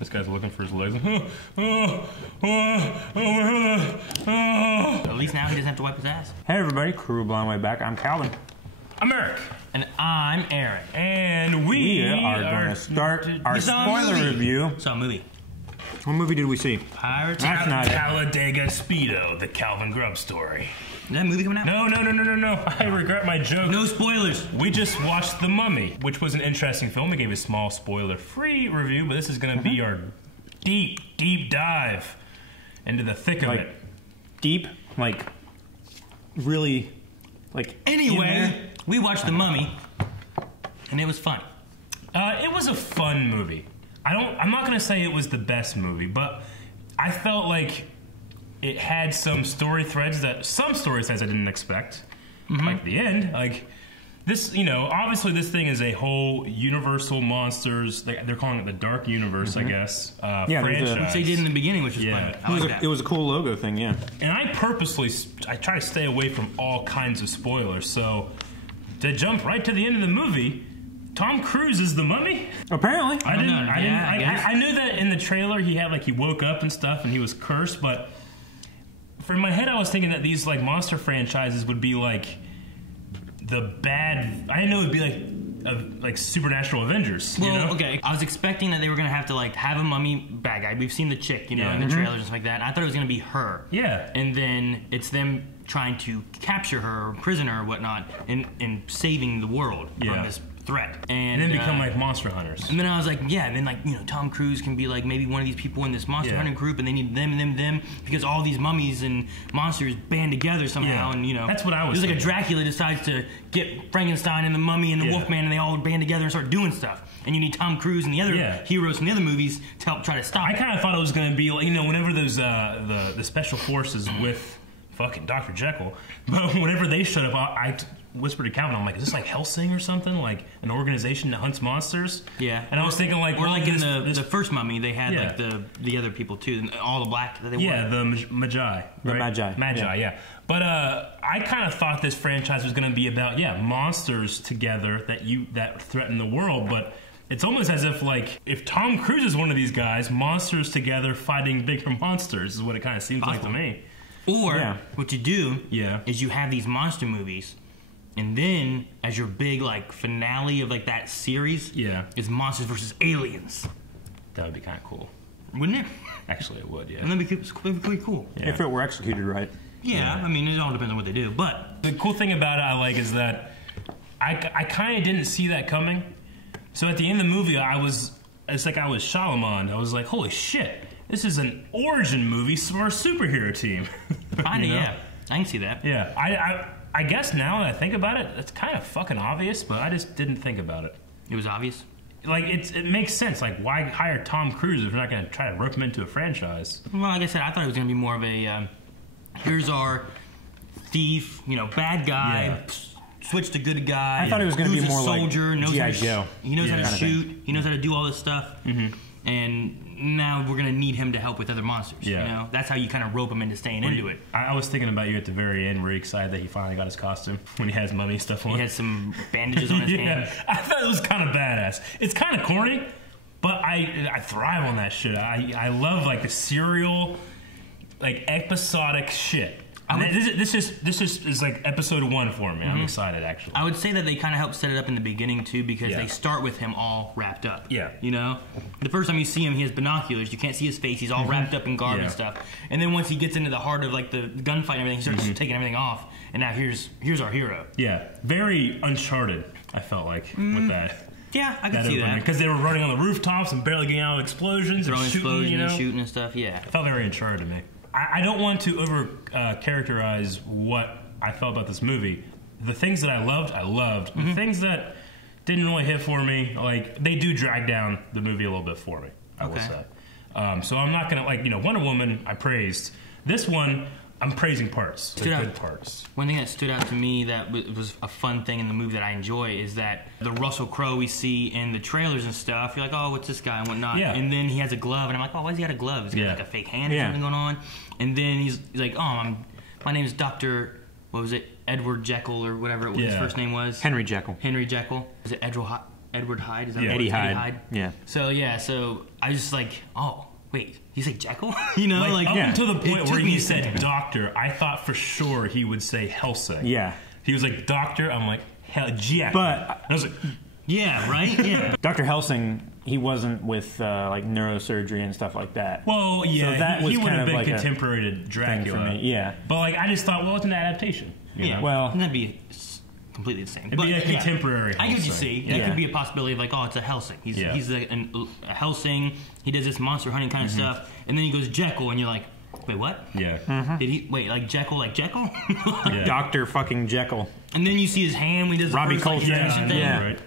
This guy's looking for his legs. At least now he doesn't have to wipe his ass. Hey everybody, Crew Blind Way Back. I'm Calvin. I'm Eric. And I'm Aaron. And we are going to start our spoiler review. Saw a movie. What movie did we see? Pirates. That's not it. Talladega Speedo, the Calvin Grubb story. Is that movie coming out? No. I regret my joke. No spoilers. We just watched The Mummy, which was an interesting film. We gave a small spoiler-free review, but this is going to be our deep dive into the thick of it. Deep? Like, really, like... Anyway, we watched The Mummy, and it was fun. It was a fun movie. I'm not going to say it was the best movie, but I felt like it had some story threads I didn't expect. Like the end, like this, obviously this thing is a whole Universal Monsters. They're calling it the Dark Universe, I guess. Franchise. Which they did in the beginning, which was fun. It was a cool logo thing, yeah. And I purposely try to stay away from all kinds of spoilers. So to jump right to the end of the movie. Tom Cruise is the Mummy? Apparently. I knew that in the trailer he woke up and stuff and he was cursed, but for my head I was thinking that these like monster franchises would be like the bad. I didn't know it would be like Supernatural Avengers. Well, okay. I was expecting that they were gonna have to like have a mummy bad guy. We've seen the chick, in the trailers and stuff like that. I thought it was gonna be her. Yeah. And then it's them trying to capture her, or prison her, or whatnot, and saving the world from this threat, and then become like monster hunters. And then I was like, Tom Cruise can be like maybe one of these people in this monster hunting group, and they need them, because all these mummies and monsters band together somehow, and that's what I was. It's like a Dracula decides to get Frankenstein and the mummy and the Wolfman, and they all band together and start doing stuff. And you need Tom Cruise and the other heroes from the other movies to help try to stop. I kind of thought it was going to be like whenever those the special forces with fucking Dr. Jekyll, but whenever they showed up, I whispered to Calvin, I'm like, is this like Hellsing or something? Like an organization that hunts monsters? Yeah. And I was thinking like... Or like in the first Mummy, they had like the other people too, all the black that they were. Yeah, the Magi. The right? Magi, yeah. But I kind of thought this franchise was going to be about, monsters together that threaten the world, but it's almost as if like, if Tom Cruise is one of these guys, monsters together fighting bigger monsters is what it kind of seems like to me. Or what you do is you have these monster movies, and then as your big like finale of like that series, is Monsters vs. Aliens. That would be kind of cool, wouldn't it? Actually, it would. Yeah, and that'd be pretty cool. Yeah. If it were executed right. Yeah, I mean it all depends on what they do. But the cool thing about it I like is that I kind of didn't see that coming. So at the end of the movie, it's like I was Shalimon. I was like, holy shit. This is an origin movie for a superhero team. Kinda, yeah. I can see that. Yeah, I guess now that I think about it, it's kind of fucking obvious, but I just didn't think about it. It was obvious? Like, it makes sense. Like, why hire Tom Cruise if you're not going to try to rope him into a franchise? Well, like I said, I thought it was going to be more of a, here's our thief, bad guy, switch to good guy. I thought it was going to be more soldier, like G.I. Joe. He knows how to shoot. He knows how to do all this stuff. And now we're going to need him to help with other monsters. Yeah. That's how you kind of rope him into staying into it. I was thinking about you at the very end. Were you excited that he finally got his costume when he has mummy stuff on? He had some bandages on his hand. I thought it was kind of badass. It's kind of corny, but I thrive on that shit. I love like the serial, like episodic shit. This is like episode 1 for me. I'm excited, actually. I would say that they kind of help set it up in the beginning, too, because they start with him all wrapped up. Yeah. The first time you see him, he has binoculars. You can't see his face. He's all wrapped up in garb and stuff. And then once he gets into the heart of like the gunfight and everything, he starts taking everything off. And now here's our hero. Yeah. Very Uncharted, I felt like, with that. Yeah, I can see that. Because they were running on the rooftops and barely getting out of explosions. Throwing explosions and shooting and stuff, yeah. It felt very Uncharted to me. I don't want to characterize what I felt about this movie. The things that I loved. The things that didn't really hit for me, like, they do drag down the movie a little bit for me, I will say. So I'm not going to, like, Wonder Woman, I praised. This one, I'm praising parts. The good parts. One thing that stood out to me that was a fun thing in the movie that I enjoy is that the Russell Crowe we see in the trailers and stuff, you're like, oh, what's this guy and whatnot. Yeah. And then he has a glove, and I'm like, oh, why does he got a glove? He's got like a fake hand or something going on. And then he's like, oh, my name is Dr. What was it? Edward Jekyll or whatever his first name was. Henry Jekyll. Henry Jekyll. Is it Edward Hyde. Is that Eddie Hyde. Yeah. So I was just like, oh wait, you say Jekyll? You know, Like up yeah. until the point where he said second. doctor, I thought for sure he would say Helsing. Yeah. He was like doctor. I'm like hell, Jack. But I was like, Yeah, right. Yeah. Dr. Helsing, he wasn't with like neurosurgery and stuff like that. well, yeah, So that he was would kind have of been like a contemporary to thing Dracula. for me. Yeah. But like, I just thought, well, it's an adaptation. You know? Well, Wouldn't that be completely the same? It'd be a contemporary I get what you Helsing. see. Yeah. It could be a possibility of like, oh, it's a Helsing. He's a Helsing. He does this monster hunting kind of stuff, and then he goes Jekyll, and you're like, wait, what? Yeah. Did he wait like Jekyll? Yeah. Dr. fucking Jekyll. And then you see his hand when he does the Robbie first, like, Coltrane. injection thing. Yeah. Right.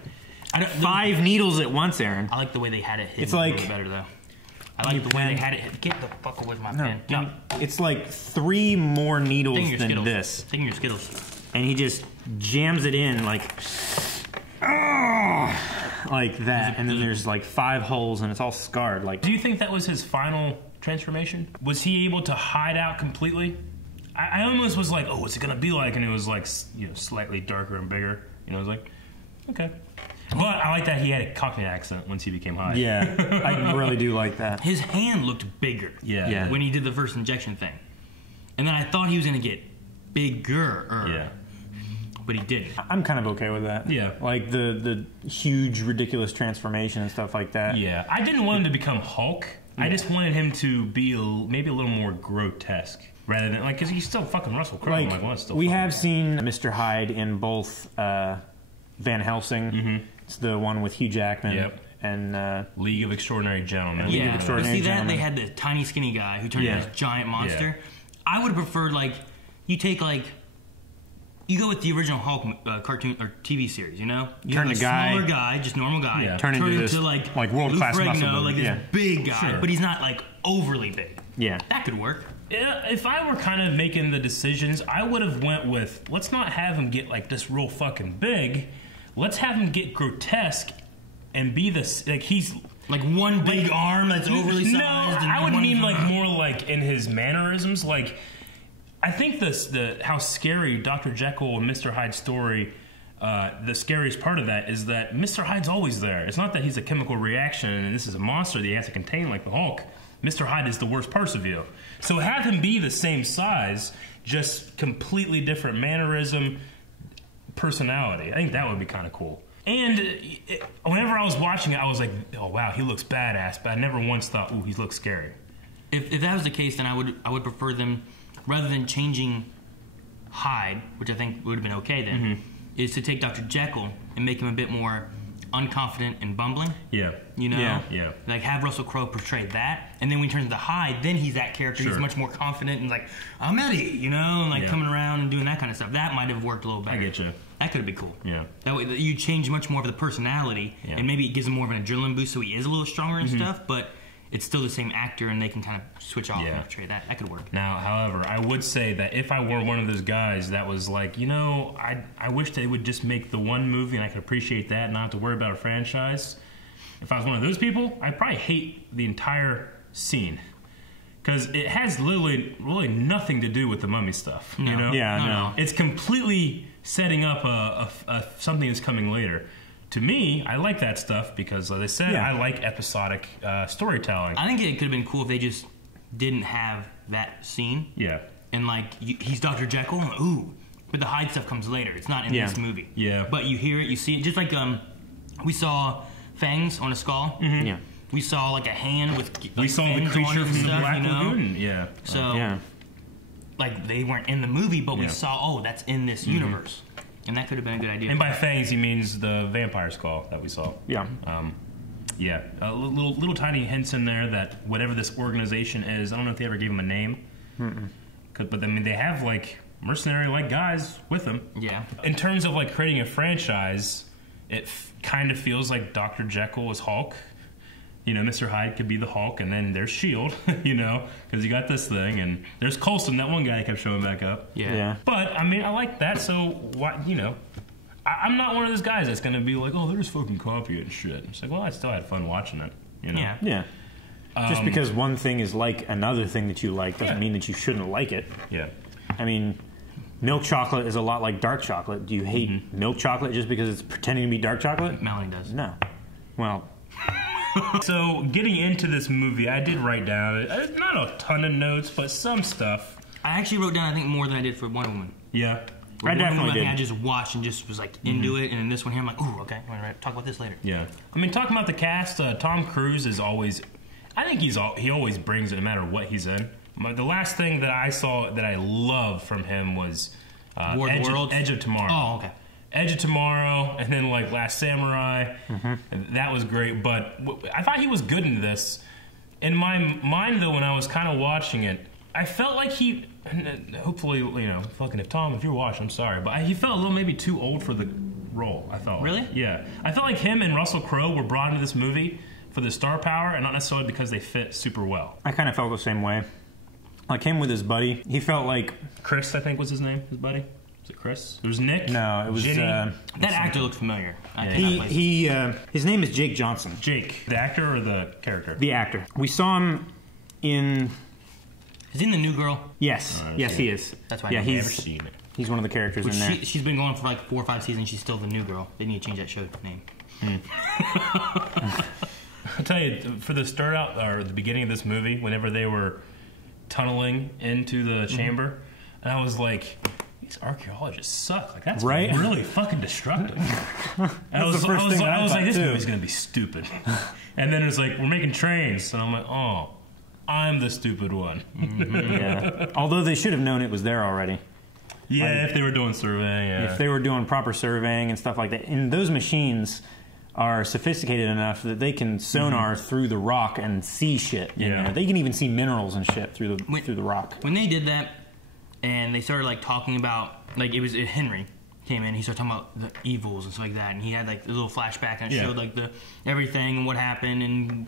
I don't, 5 needles at once, Aaron. I like the way they had it hidden It's like- a little better though. I like the way they had it hidden. Get the fuck away from my pen. No. It's like 3 more needles Taking your than Skittles. this. Taking your Skittles. And he just jams it in like that. And then there's like 5 holes and it's all scarred. Like, Do you think that was his final transformation? Was he able to hide out completely? I almost was like, oh, what's it gonna be like? And it was like, slightly darker and bigger. I was like, okay. But I like that he had a Cockney accent once he became high. yeah, I really do like that. His hand looked bigger. Yeah. When he did the first injection thing, and then I thought he was gonna get bigger. Yeah. But he didn't. I'm kind of okay with that. Yeah. Like the huge, ridiculous transformation and stuff like that. Yeah. I didn't want him to become Hulk. I just wanted him to be maybe a little more grotesque. Rather than, like, because he's still fucking Russell Crowe. Like, I'm like, well, it's still we fucking have Hulk. seen Mr. Hyde in both Van Helsing. Mm-hmm. It's the one with Hugh Jackman. Yep. And League of Extraordinary Gentlemen. Yeah, but Extraordinary see that Gentlemen. they had the tiny skinny guy who turned into this giant monster. I would have preferred like you take like you go with the original Hulk cartoon or TV series. You know, you Turn have a the guy- smaller guy, just normal guy. Yeah. Turn into this, like world-class Lou muscle Ferrigno, builder. like this Yeah. big guy, Sure. but he's not like overly big. Yeah. That could work. Yeah, if I were kind of making the decisions, I would have went with, let's not have him get like this real fucking big. Let's have him get grotesque and be this, like he's... Like one big arm that's overly sized. No, and I would one mean like more like in his mannerisms. Like, I think how scary Dr. Jekyll and Mr. Hyde's story, the scariest part of that is that Mr. Hyde's always there. It's not that he's a chemical reaction and this is a monster that he has to contain like the Hulk. Mr. Hyde is the worst part of you. So have him be the same size, just completely different mannerism, personality. I think that would be kind of cool. And whenever I was watching it, I was like, oh wow, he looks badass, but I never once thought, ooh, he looks scary. If that was the case, then I would prefer them, rather than changing Hyde, which I think would have been okay then, is to take Dr. Jekyll and make him a bit more unconfident and bumbling. Yeah. You know? Yeah. Like have Russell Crowe portray that, and then when he turns into Hyde, then he's that character. Sure. He's much more confident and like, I'm Eddie, you know, and like coming around and doing that kind of stuff. That might have worked a little better. I get you. That could have been cool. Yeah. That way you change much more of the personality, and maybe it gives him more of an adrenaline boost so he is a little stronger and stuff, but it's still the same actor and they can kind of switch off and portray that. That could work. Now, however, I would say that if I were one of those guys that was like, you know, I wish they would just make the one movie and I could appreciate that and not have to worry about a franchise. If I was one of those people, I'd probably hate the entire scene. Because it has really nothing to do with the mummy stuff. You know? Yeah, no. It's completely setting up a something that's coming later. To me, I like that stuff because, like I said, I like episodic storytelling. I think it could have been cool if they just didn't have that scene. Yeah. And like he's Dr. Jekyll, and ooh, but the Hyde stuff comes later. It's not in this movie. Yeah. But you hear it, you see it. Just like we saw fangs on a skull. Mm-hmm. Yeah. We saw like a hand with. We saw the fangs on creature it and from the stuff, Black you know? Lagoon. Yeah. So, like they weren't in the movie, but we saw. Oh, that's in this universe, and that could have been a good idea. And by fangs, he means the vampire skull that we saw. Yeah. Little tiny hints in there that whatever this organization is, I don't know if they ever gave him a name. But I mean, they have like mercenary-like guys with them. Yeah. In terms of like creating a franchise, it kind of feels like Dr. Jekyll is Hulk. You know, Mr. Hyde could be the Hulk, and then there's S.H.I.E.L.D., you know, because you got this thing, and there's Coulson, that one guy that kept showing back up. Yeah. But, I mean, I like that, so, what, you know, I'm not one of those guys that's going to be like, oh, they're just fucking copy and shit. It's like, well, I still had fun watching it, you know? Yeah. Yeah. Just because one thing is like another thing that you like doesn't mean that you shouldn't like it. Yeah. I mean, milk chocolate is a lot like dark chocolate. Do you hate milk chocolate just because it's pretending to be dark chocolate? Melanie does. No. Well... So, getting into this movie, I did write down, not a ton of notes, but some stuff. I actually wrote down, I think, more than I did for Wonder Woman. Yeah. I definitely did. I just watched and just was like into it, and then this one here, I'm like, ooh, okay, I'm gonna talk about this later. Yeah. I mean, talking about the cast, Tom Cruise is always, I think he always brings it no matter what he's in. The last thing that I saw that I loved from him was Edge of Tomorrow. Oh, okay. Edge of Tomorrow, and then like Last Samurai. That was great, but I thought he was good in this. In my mind, though, when I was kind of watching it, I felt like he, hopefully, you know, fucking if Tom, if you're watching, I'm sorry, but he felt a little maybe too old for the role, I felt. Really? Yeah. I felt like him and Russell Crowe were brought into this movie for the star power, and not necessarily because they fit super well. I kind of felt the same way. Like him with his buddy, he felt like... Chris, I think was his name, his buddy. Was it Chris? It was Nick? No, it was... that actor looked familiar. His name is Jake Johnson. Jake. The actor or the character? The actor. We saw him in... Is he in The New Girl? Yes. Yes, he is. That's why I've never seen it. He's one of the characters in there. She's been going for like 4 or 5 seasons. She's still The New Girl. They need to change that show name. I'll tell you, for the start out, or the beginning of this movie, whenever they were tunneling into the chamber, and I was like... These archaeologists suck. Like that's really fucking destructive. I was like, this movie's gonna be stupid. And then it's like, we're making trains, and I'm like, oh, I'm the stupid one. Yeah. Although they should have known it was there already. Yeah, like, if they were doing surveying. Yeah. If they were doing proper surveying and stuff like that, and those machines are sophisticated enough that they can sonar through the rock and see shit. Yeah, they can even see minerals and shit through the rock. When they did that. And they started like talking about like Henry came in. He started talking about the evils and stuff like that, and he had like a little flashback and it showed like the everything and what happened and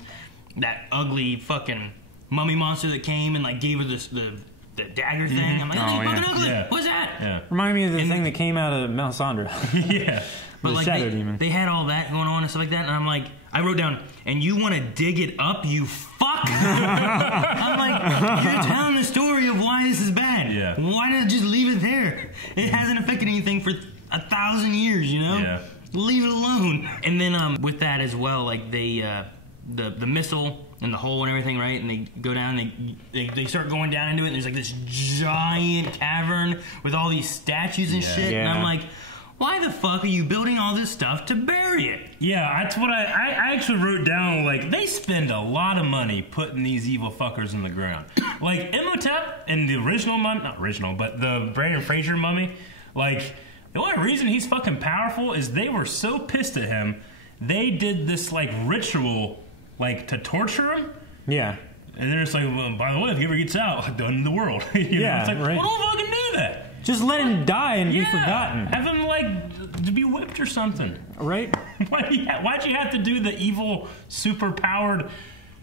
that ugly fucking mummy monster that came and like gave her the dagger thing. I'm like, oh, fucking ugly. Yeah. What's that? Yeah. Reminded me of the thing that came out of Melisandre. Yeah. But like they had all that going on and stuff like that, and I'm like, I wrote down, and you want to dig it up, you fuck? I'm like, you're telling the story of why this is bad. Yeah. Why not just leave it there? It hasn't affected anything for 1,000 years, you know? Yeah. Leave it alone. And then with that as well, like they the missile and the hole and everything, right? And they go down, they start going down into it, and there's like this giant cavern with all these statues and shit. Yeah. And I'm like, why the fuck are you building all this stuff to bury it? Yeah, that's what I actually wrote down. Like, they spend a lot of money putting these evil fuckers in the ground. Like, Imhotep in the original mummy, not original, but the Brandon Fraser mummy, like, the only reason he's fucking powerful is they were so pissed at him, they did this, like, ritual, like, to torture him. Yeah. And they're just like, well, by the way, if he ever gets out, done in the world. Yeah, it's like, right. well, don't fucking do that. Just let him die and be forgotten. Have him, like, to be whipped or something. Right? Why'd you have to do the evil, super-powered,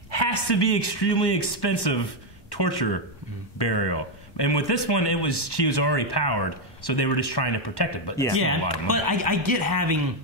has to be extremely expensive torture burial? And with this one, she was already powered, so they were just trying to protect it. But that's a lot of money. But I get having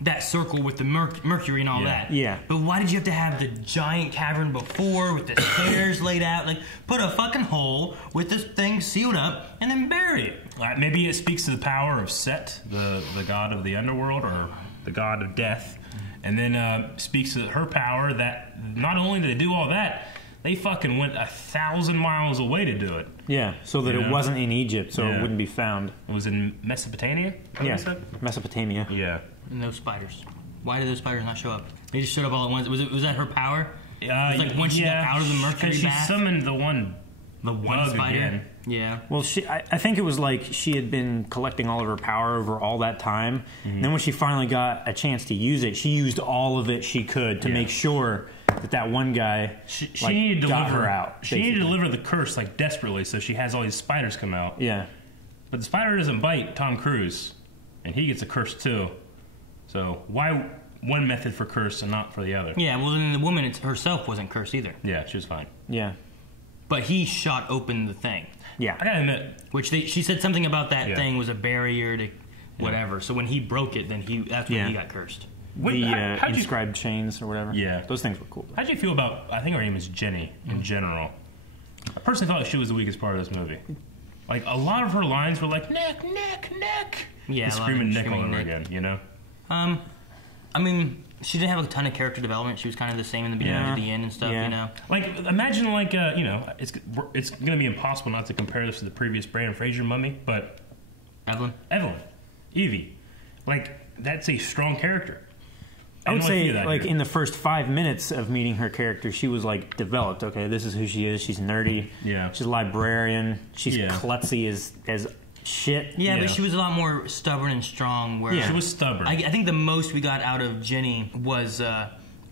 that circle with the mercury and all that. Yeah. But why did you have to have the giant cavern before with the stairs laid out? Like, put a fucking hole with this thing sealed up and then bury it. Maybe it speaks to the power of Set, the god of the underworld, or the god of death. And then speaks to her power that not only did they do all that, they fucking went 1,000 miles away to do it. Yeah, so that it wasn't in Egypt, so it wouldn't be found. It was in Mesopotamia? Yeah, Mesopotamia. Yeah. And those spiders. Why did those spiders not show up? They just showed up all at once. Was that her power? It was like when she got out of the mercury bath. She summoned the one spider. Again. Yeah. Well, I think it was like she had been collecting all of her power over all that time. And then when she finally got a chance to use it, she used all of it she could to make sure that one guy she needed to got her out. She needed to deliver the curse like desperately, so she has all these spiders come out. Yeah. But the spider doesn't bite Tom Cruise, and he gets a curse too. So why one method for curse and not for the other? Yeah, well then the woman herself wasn't cursed either. Yeah, she was fine. Yeah. But he shot open the thing. Yeah. I gotta admit. Which she said something about that thing was a barrier to whatever. So when he broke it, then that's when he got cursed. The inscribed chains or whatever. Yeah. Those things were cool. How'd you feel about, I think her name is Jenny, in general. I personally thought she was the weakest part of this movie. Like, a lot of her lines were like, Nick, Nick, Nick. Yeah, screaming Nick all over again, you know? I mean, she didn't have a ton of character development. She was kind of the same in the beginning to the end and stuff, you know? Like, imagine, like, you know, it's going to be impossible not to compare this to the previous Brendan Fraser mummy, but... Evelyn, Evie. Like, that's a strong character. I would say, like, in the first 5 minutes of meeting her character, she was, like, developed. Okay, this is who she is. She's nerdy. Yeah. She's a librarian. She's klutzy as shit. Yeah, but she was a lot more stubborn and strong. Where she was stubborn. I think the most we got out of Jenny was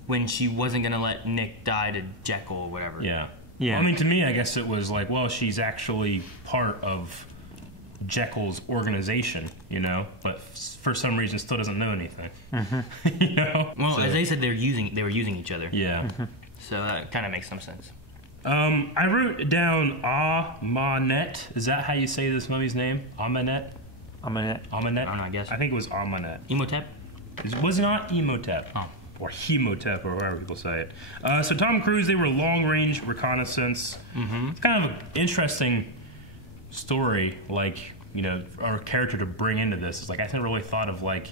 when she wasn't going to let Nick die to Jekyll or whatever. Yeah. Yeah. Well, I mean, to me, I guess it was like, well, she's actually part of Jekyll's organization, you know, but for some reason still doesn't know anything. You know? Well, as they said, they were using each other. Yeah. So that kind of makes some sense. I wrote down Amanet. Is that how you say this mummy's name? Amanet? Amanet. I don't know, I guess. I think it was Amanet. Emotep? It was not Emotep. Oh. Or Hemotep, or however people say it. So Tom Cruise, they were long-range reconnaissance. It's kind of an interesting story, like, you know, our character to bring into this. It's like, I hadn't really thought of, like,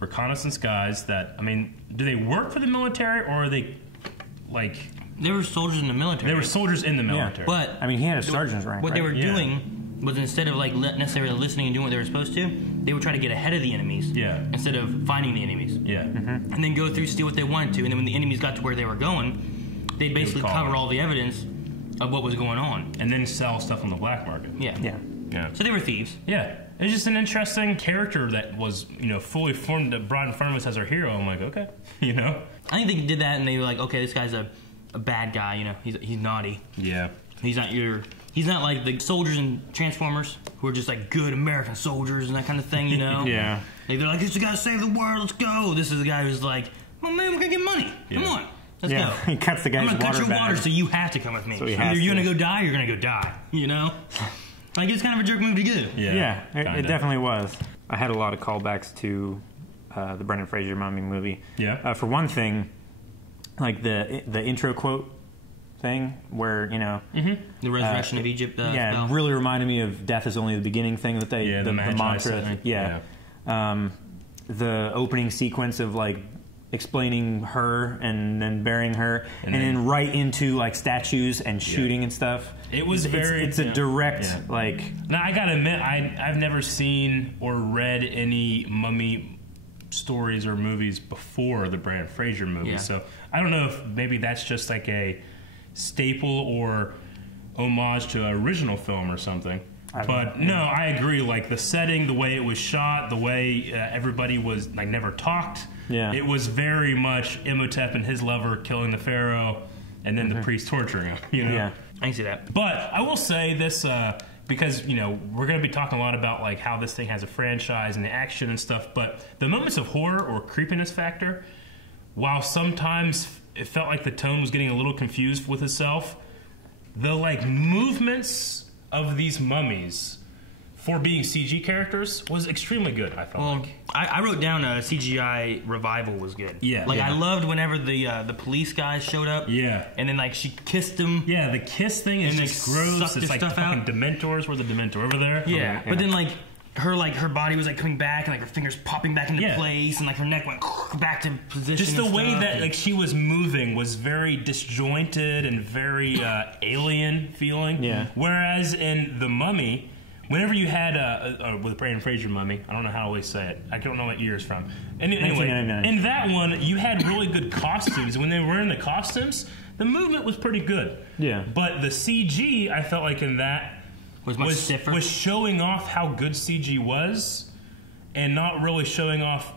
reconnaissance guys that, I mean, do they work for the military, or are they, like... They were soldiers in the military. They were soldiers in the military. But... I mean, he had a sergeant's rank, What they were doing was, instead of, like, necessarily listening and doing what they were supposed to, they would try to get ahead of the enemies. Yeah. Instead of finding the enemies. Yeah. And then go through, steal what they wanted to, and then when the enemies got to where they were going, they'd basically cover all the evidence of what was going on. And then sell stuff on the black market. Yeah. So they were thieves. Yeah. It's just an interesting character that was, you know, fully formed, brought in front of us as our hero. I'm like, okay, you know? I think they did that, and they were like, okay, this guy's a bad guy, you know, he's naughty. Yeah. He's not like the soldiers in Transformers who are just like good American soldiers and that kind of thing, you know? Yeah. Like, they're like, this is the guy to save the world, let's go. This is the guy who's like, well, man, we're gonna get money. Come on, let's go. He cuts the guy's water. I'm gonna cut your bag. water, so you have to come with me. So either you're gonna go die, or you're gonna go die. You know? Like, it's kind of a jerk move to do. Yeah. It definitely was. I had a lot of callbacks to the Brendan Fraser mummy movie. Yeah. For one thing, like the intro quote thing, where, you know, The resurrection of Egypt. it really reminded me of "Death is only the beginning" thing that they the mantra. The opening sequence of, like, explaining her and then burying her, and then right into, like, statues and shooting and stuff. It was it's a direct like. Now, I gotta admit, I've never seen or read any mummy stories or movies before the Brendan Fraser movie, so I don't know if maybe that's just like a staple or homage to an original film or something. But no, I agree. Like, the setting, the way it was shot, the way everybody was, like, never talked. Yeah. It was very much Imhotep and his lover killing the pharaoh, and then the priest torturing him. You know. Yeah. I can see that. But I will say this, because, you know, we're going to be talking a lot about, like, how this thing has a franchise and the action and stuff. But the moments of horror or creepiness factor, while sometimes it felt like the tone was getting a little confused with itself, the, like, movements of these mummies for being CG characters was extremely good, I felt like. I wrote down a CGI revival was good. Yeah. Like, I loved whenever the police guys showed up. Yeah. And then, like, she kissed him. Yeah, the kiss thing is just gross. It's like the fucking Dementors. Were the Dementor over there? Yeah. But then, like, her body was, like, coming back, and, like, her fingers popping back into place, and, like, her neck went back to position. Just the way that, like, she was moving was very disjointed and very alien feeling. Yeah. Whereas in The Mummy, whenever you had with Brendan Fraser mummy, I don't know how to always say it. I don't know what year it's from. And anyway, in that one, you had really good costumes. When they were in the costumes, the movement was pretty good. Yeah. But the CG, I felt like in that was much stiffer. Was showing off how good CG was, and not really showing off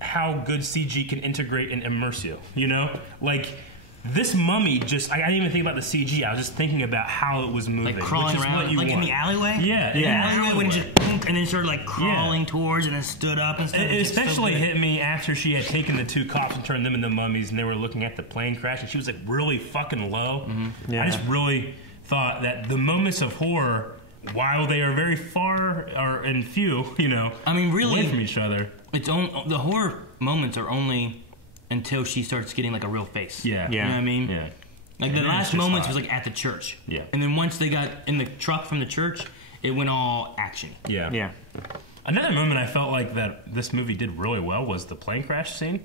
how good CG can integrate and immerse you. You know, like. This mummy just—I didn't even think about the CG. I was just thinking about how it was moving, like crawling which is around, what you like want. in the alleyway. Yeah, in the alleyway when it just and then started like crawling towards, and then stood up and stuff. It especially hit me after she had taken the two cops and turned them into mummies, and they were looking at the plane crash, and she was like really fucking low. Mm-hmm. Yeah. I just really thought that the moments of horror, while they are very far or and few, you know, I mean, really, away from each other, the horror moments are only until she starts getting like a real face. Yeah, you know what I mean? Yeah. Like, the last moments was like at the church. Yeah. And then once they got in the truck from the church it went all action. Yeah. Yeah. Another moment I felt like that this movie did really well was the plane crash scene.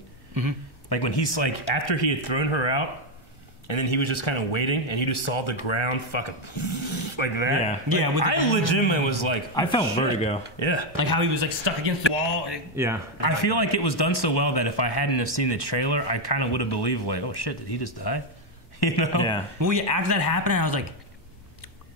Like when he's like, after he had thrown her out, and then he was just kind of waiting, and you just saw the ground fucking like that. Yeah. Like, I legitimately was like, I felt vertigo. yeah. Like how he was like stuck against the wall. Yeah. I feel like it was done so well that if I hadn't have seen the trailer, I kind of would have believed like, oh shit, did he just die? You know? Yeah. Well, yeah, after that happened, I was like,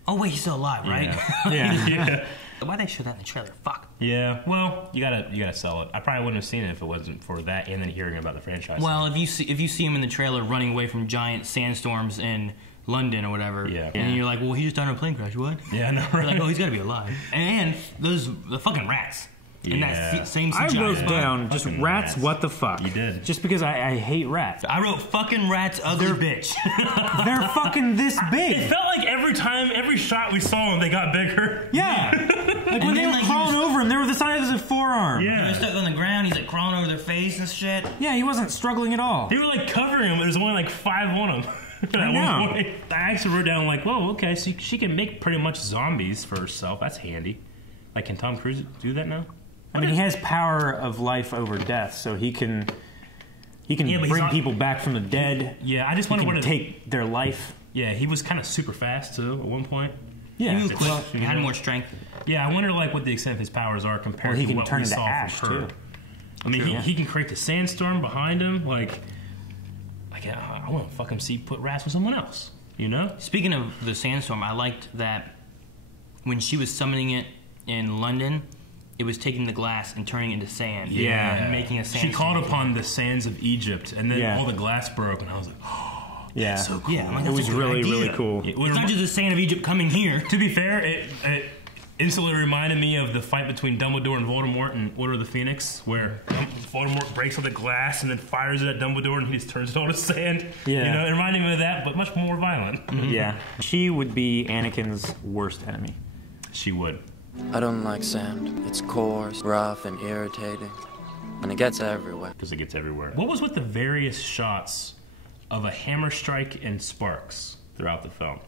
oh wait, he's still alive, right? Yeah. Yeah. Why'd they show that in the trailer? Fuck. Yeah. Well, you gotta sell it. I probably wouldn't have seen it if it wasn't for that, and then hearing about the franchise. Well, if you see him in the trailer running away from giant sandstorms in London or whatever, Yeah. and you're like, well, he just died in a plane crash. What? Yeah, no, You're right. like, oh, he's got to be alive. And the fucking rats. In Yeah. that same I CGI wrote spot. down just Fucking rats, rats. what the fuck. You did. Just because I hate rats. I wrote fucking rats, ugly bitch. They're fucking this It big. felt like every shot we saw them, they got bigger. Yeah. Like when they then, were like, he crawling was- over him, they were the size of his forearm. They're Yeah. stuck on the ground. He's like crawling over their face and shit. Yeah, he wasn't struggling at all. They were like covering them. There's only like 5 on them. I know. I actually wrote down like, whoa, okay, so she can make pretty much zombies for herself. That's handy. Like, can Tom Cruise do that now? I mean, he has power of life over death, so he can Yeah, but he's bring not- people back from the dead. Yeah, I just He wonder can what take their life. Yeah, he was kind of super fast too at one point. Yeah. He moved quick. Well, He had more strength. Yeah, I wonder like what the extent of his powers are compared Well, he to can what turn we into saw ash, from her. too. I mean, True. he can create the sandstorm behind him. Like I want to fucking see put rats with someone else. You know? Speaking of the sandstorm, I liked that when she was summoning it in London, it was taking the glass and turning it into sand. Yeah. And making a sandstorm. She called upon the sands of Egypt, and then Yeah. all the glass broke, and I was like, Yeah. so cool. Yeah, I'm like, It that's was a good really, idea. really cool. It It's not just the sand of Egypt coming here. To be fair, it instantly reminded me of the fight between Dumbledore and Voldemort in Order of the Phoenix, where Voldemort breaks all the glass and then fires it at Dumbledore, and he just turns it all to sand. Yeah. You know, it reminded me of that, but much more violent. Yeah. She would be Anakin's worst enemy. She would. I don't like sand. It's coarse, rough, and irritating. And it gets everywhere. Because it gets everywhere. What was with the various shots of a hammer strike and sparks throughout the film?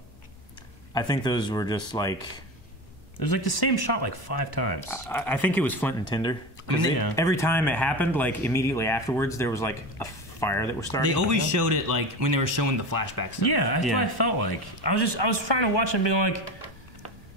I think those were just like... There's like the same shot like 5 times. I think it was Flint and Tinder. 'Cause Yeah. every time it happened, like immediately afterwards, there was like a fire that was starting. They always showed it like when they were showing the flashback stuff. Yeah, that's what I felt like. I was trying to watch it and be like,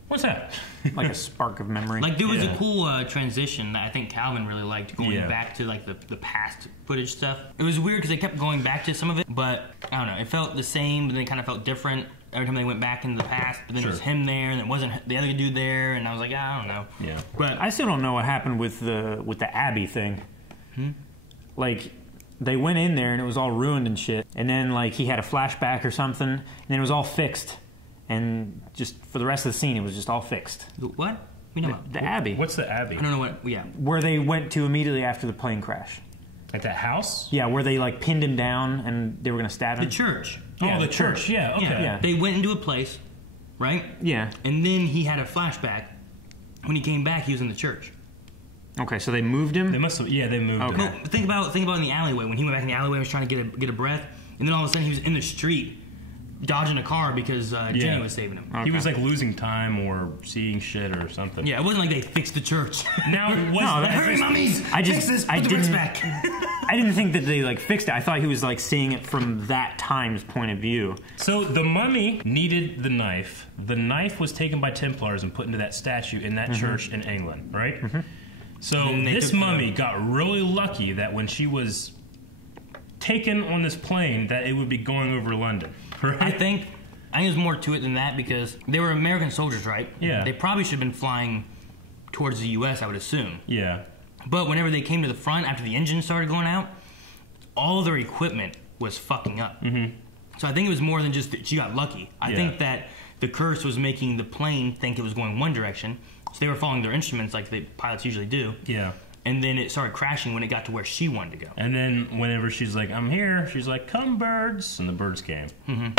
what's that? like a spark of memory. Like there was Yeah. a cool transition that I think Calvin really liked, going Yeah. back to like the past footage stuff. It was weird because they kept going back to some of it, but I don't know. It felt the same, but then it kind of felt different every time they went back into the past. But then it was Sure. him there, and it wasn't the other dude there, and I was like, I don't know. Yeah. But I still don't know what happened with the Abbey thing. Like, they went in there and it was all ruined and shit. And then, like, he had a flashback or something, and then it was all fixed. And just for the rest of the scene, it was just all fixed. What? We know. The Abbey, What's the Abbey? I don't know what. Yeah. where they went to immediately after the plane crash. Like that house? Yeah, where they, like, pinned him down and they were going to stab him. The church. Yeah, oh, the the church. church. Yeah, okay. Yeah. They went into a place, right? Yeah. And then he had a flashback. When he came back, he was in the church. Okay, so they moved him? They must have, they moved Okay. him. No, think about in the alleyway when he went back in the alleyway and was trying to get a breath, and then all of a sudden he was in the street dodging a car because Jenny was saving him. He was like losing time or seeing shit or something. Yeah, it wasn't like they fixed the church. Now, was No, that, Hurry, mummies! Fix this, I put the bricks didn't, back. I didn't think that they like fixed it. I thought he was like seeing it from that time's point of view. so the mummy needed the knife. The knife was taken by Templars and put into that statue in that church in England, right? So And they this took the- mummy got really lucky that when she was taken on this plane, that it would be going over London, right? I think there's more to it than that because they were American soldiers, right? Yeah. They probably should have been flying towards the U.S., I would assume. Yeah. But whenever they came to the front after the engine started going out, all their equipment was fucking up. Mm-hmm. So I think it was more than just that she got lucky. I think that the curse was making the plane think it was going one direction, so they were following their instruments like the pilots usually do. Yeah. And then it started crashing when it got to where she wanted to go. And then whenever she's like, I'm here, she's like, come birds. And the birds came.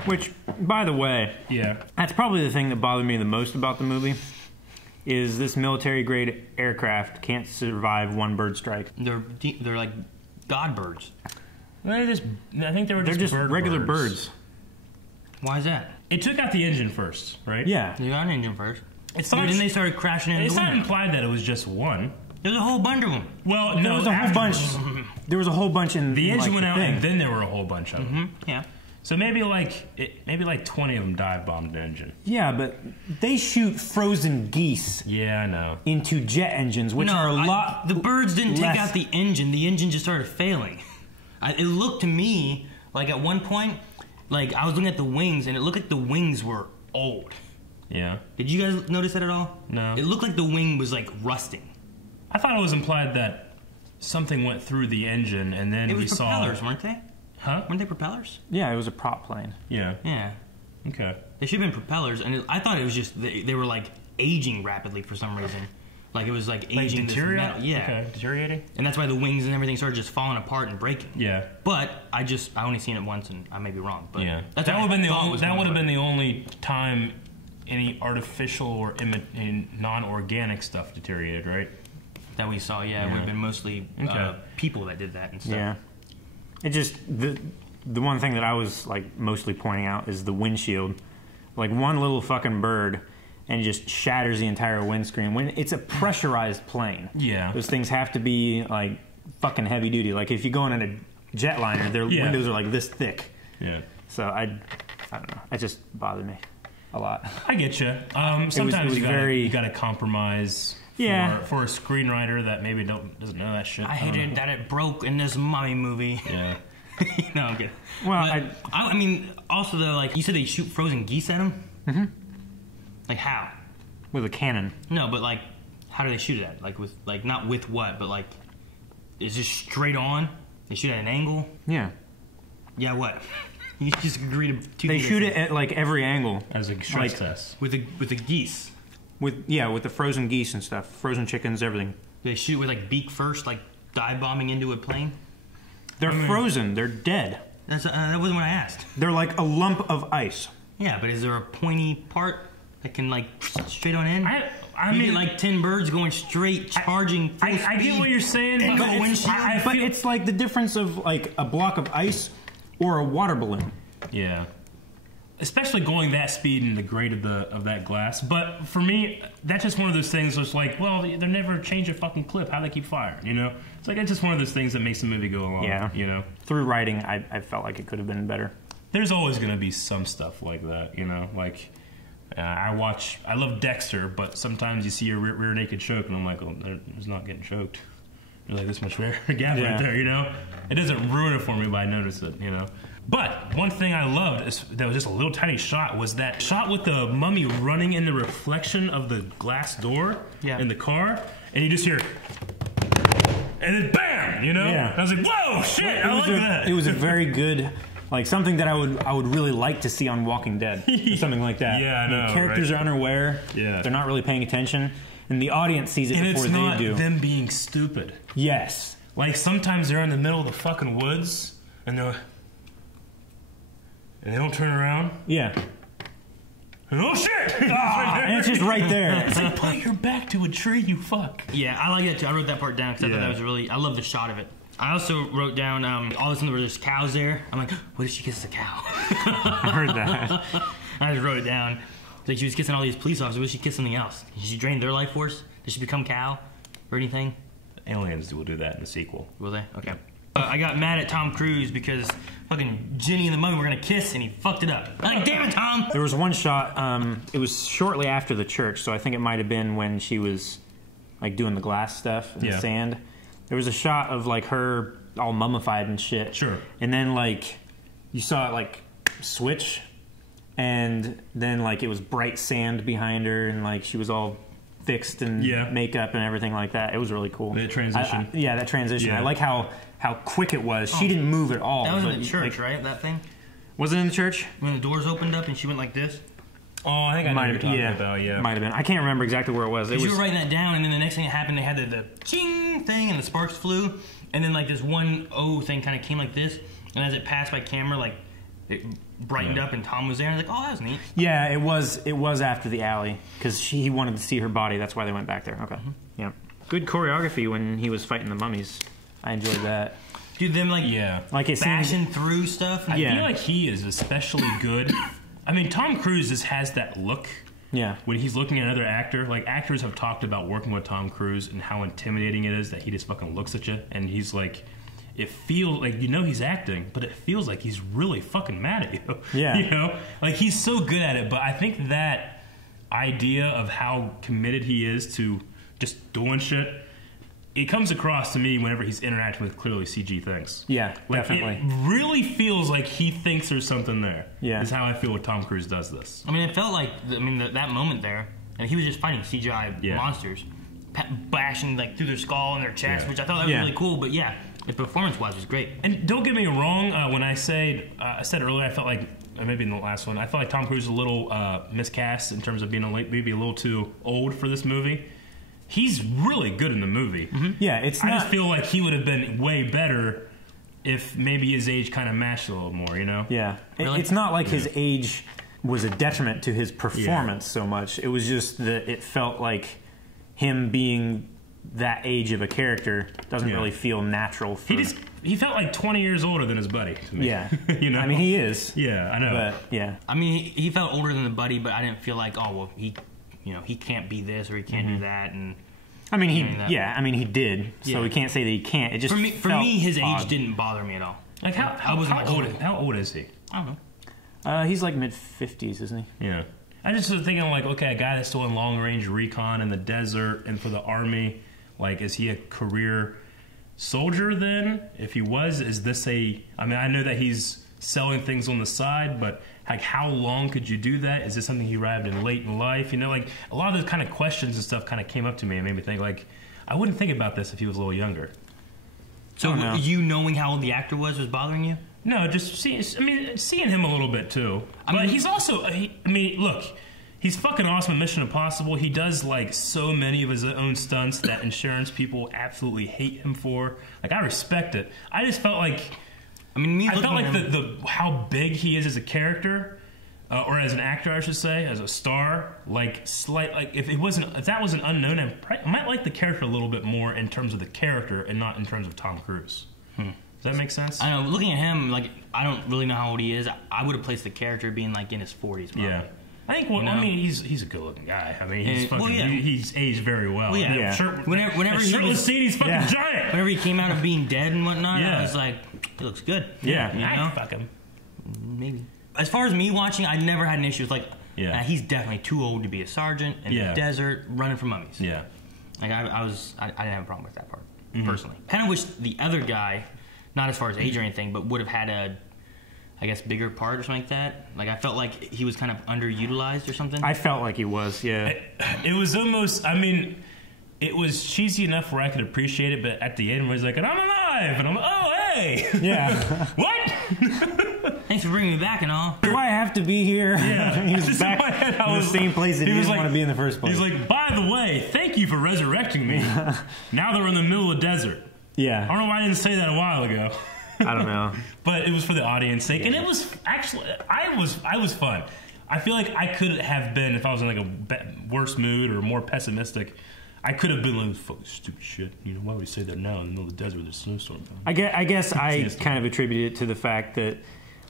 Which, by the way, Yeah. that's probably the thing that bothered me the most about the movie. Is this military-grade aircraft can't survive one bird strike. They're like god birds. I think they were They're just bird regular birds. Why is that? It took out the engine first, right? Yeah. You got an engine first. It's not. Then they started crashing into It's the not window. implied that it was just one. There's a whole bunch of them. Well, There no, was a whole bunch. There was a whole bunch in The engine like, went the out, thing. and then there were a whole bunch of them. Yeah. So maybe like 20 of them dive bombed the engine. Yeah, but they shoot frozen geese Yeah, I know. into jet engines, which are a lot. The birds didn't less. take out the engine. The engine just started failing. It looked to me like at one point, like I was looking at the wings, and it looked like the wings were old. Yeah. Did you guys notice that at all? No. It looked like the wing was like rusting. I thought it was implied that something went through the engine, and then It we was saw. propellers, weren't they? Huh? Weren't they propellers? Yeah, it was a prop plane. Yeah. Yeah. Okay. They should have been propellers, and I thought it was just they were like aging rapidly for some reason. Like it was like aging this metal. Yeah. Okay. Deteriorating. And that's why the wings and everything started just falling apart and breaking. Yeah. But I only seen it once, and I may be wrong. But Yeah. that's That what would I have been thought was going on. been the only time any artificial or non-organic stuff deteriorated, right? that we saw. Yeah, it would have been mostly people that did that and stuff. Yeah. It just the one thing that I was like mostly pointing out is the windshield. Like one little fucking bird and it just shatters the entire windscreen. When it's a pressurized plane. Yeah. Those things have to be like fucking heavy duty. Like if you go in a jetliner, their windows are like this thick. Yeah. So I don't know. It just bothered me a lot. I get you. Sometimes you gotta compromise. Yeah. For a screenwriter that maybe doesn't know that shit. I hated that it broke in this mummy movie. Yeah. No, I'm kidding. Well, I mean, also though, like you said, they shoot frozen geese at him. Mm-hmm. Like how? with a cannon. No, but like, how do they shoot it at? Like with not with what, but like, is just straight on? They shoot at an angle. Yeah. Yeah, what? You just agree to two. They shoot it at like every angle As a stress test. with the geese. with the frozen geese and stuff, frozen chickens, everything. They shoot with like beak first, like dive bombing into a plane. They're frozen. They're dead. That wasn't what I asked. They're like a lump of ice. Yeah, but is there a pointy part that can like straight on in? I You mean, get like 10 birds going straight, charging full I speed. get what you're saying, And but go windshield. But it's like the difference of like a block of ice or a water balloon. Yeah. Especially going that speed in the grade of that glass. But for me, that's just one of those things that's like, well, they never change a fucking clip. How they keep firing, you know? It's like, it's just one of those things that makes the movie go along, Yeah. you know? Through writing, I felt like it could have been better. There's always going to be some stuff like that, you know? Like, I love Dexter, but sometimes you see a rear naked choke, and I'm like, oh, it's not getting choked. There's like this much gap right there, you know? It doesn't ruin it for me, but I notice it, you know? But one thing I loved that was just a little tiny shot was that shot with the mummy running in the reflection of the glass door in the car, and you just hear, and then bam, you know? Yeah. And I was like, whoa, shit, I like that. It was a very good, like something that I would really like to see on Walking Dead, or something like that. Yeah, I know, The characters right? are unaware. Yeah. They're not really paying attention, and the audience sees it And before it's they not do. them being stupid. Yes. Like sometimes they're in the middle of the fucking woods and they don't turn around. Yeah. And, oh shit! And it's just right there. It's like, put your back to a tree, you fuck. Yeah, I like that too. I wrote that part down because I thought that was really. I love the shot of it. I also wrote down all of a sudden there was cows there. I'm like, what if she kisses a cow? I heard that. I just wrote it down. It's like she was kissing all these police officers. What if she kissed something else? Did she drain their life force? Did she become cow or anything? Aliens will do that in the sequel. Will they? Okay. I got mad at Tom Cruise because fucking Ginny and the mummy were gonna kiss and he fucked it up. I'm like, damn it, Tom! There was one shot, it was shortly after the church, so I think it might have been when she was like doing the glass stuff in the sand. There was a shot of like her all mummified and shit. Sure. And then like you saw it like switch, and then like it was bright sand behind her, and like she was all fixed and makeup and everything like that. It was really cool. The transition. That transition. Yeah. I like how quick it was. She didn't move at all. That was but, in the church, like, right? That thing? Was it in the church? When the doors opened up and she went like this? Oh, I think I know what you're talking about, Might have been. I can't remember exactly where it was. You were writing that down, and then the next thing that happened, they had the ching thing, and the sparks flew, and then like this one O thing kind of came like this, and as it passed by camera, like it brightened up, and Tom was there, and I was like, oh, that was neat. Yeah, it was after the alley because he wanted to see her body. That's why they went back there. Okay. Yeah. Good choreography when he was fighting the mummies. I enjoyed that. Dude, them like like it bashing through stuff. I feel like he is especially good. I mean, Tom Cruise just has that look Yeah. When he's looking at another actor, like actors have talked about working with Tom Cruise and how intimidating it is that he just fucking looks at you and he's like, it feels like, you know, he's acting, but it feels like he's really fucking mad at you. Yeah. You know, like he's so good at it. But I think that idea of how committed he is to just doing shit, it comes across to me whenever he's interacting with clearly CG things. Yeah, like, definitely. It really feels like he thinks there's something there. Yeah. Is how I feel when Tom Cruise does this. I mean, it felt like, that moment there, and he was just fighting CGI monsters, bashing like through their skull and their chest, which I thought that was really cool. But yeah, the performance-wise was great. And don't get me wrong, when I said earlier, I felt like, maybe in the last one, I felt like Tom Cruise was a little miscast in terms of being maybe a little too old for this movie. He's really good in the movie. Yeah, I just feel like he would have been way better if maybe his age kind of matched a little more, you know? Yeah. Really? It's not like his age was a detriment to his performance so much. It was just that it felt like him being that age of a character doesn't really feel natural for... He felt like 20 years older than his buddy to me. Yeah. You know? I mean, he is. Yeah, I know. But, yeah. I mean, he felt older than the buddy, but I didn't feel like, oh, well, he can't be this or he can't do that. And I mean, he did. So we can't say that he can't. It just for me, his odd. age didn't bother me at all. Like how old is he? I don't know. He's like mid-50s, isn't he? Yeah. I just was thinking, like, okay, a guy that's still in long-range recon in the desert and for the Army, like, is he a career soldier then? If he was, is this I mean, I know that he's selling things on the side, but, like, how long could you do that? Is this something he arrived in late in life? You know, like, a lot of those kind of questions and stuff kind of came up to me and made me think, like, I wouldn't think about this if he was a little younger. So you knowing how old the actor was bothering you? No, just seeing him a little bit too. But he's also, look, he's fucking awesome at Mission Impossible. He does like so many of his own stunts that insurance people absolutely hate him for. Like, I respect it. I just felt like, I felt like the how big he is as a character, or as an actor, I should say, as a star. Like if that was an unknown, I might like the character a little bit more in terms of the character and not in terms of Tom Cruise. Does that make sense? I don't know. Looking at him, like, I don't really know how old he is. I would have placed the character being like in his 40s. Probably. Yeah. I think. Well, I mean, he's a good-looking guy. I mean, he's aged very well. Well, yeah. Sure, whenever shirtless scene, he's fucking giant. Whenever he came out of being dead and whatnot, I was like, he looks good. Yeah. You know? Fuck him. Maybe. As far as me watching, I never had an issue with like, he's definitely too old to be a sergeant in the desert running from mummies. Yeah. Like I didn't have a problem with that part personally. Kind of wish the other guy, not as far as age or anything, but would have had a, I guess, bigger part or something like that. Like, I felt like he was kind of underutilized or something. I felt like he was, yeah. It was almost, it was cheesy enough where I could appreciate it, but at the end, where he's like, and I'm alive! And I'm like, oh, hey! Yeah. What? Thanks for bringing me back and all. Do I have to be here? Yeah. He was back in the same place that he didn't want to be in the first place. He's like, by the way, thank you for resurrecting me. Now that we're in the middle of the desert. Yeah. I don't know why I didn't say that a while ago. I don't know. But it was for the audience sake. And it was actually, I was fun. I feel like I could have been, if I was in like a worse mood or more pessimistic, I could have been like, fucking stupid shit. You know, why would we say that now in the middle of the desert with a snowstorm? I guess I kind of attributed it to the fact that,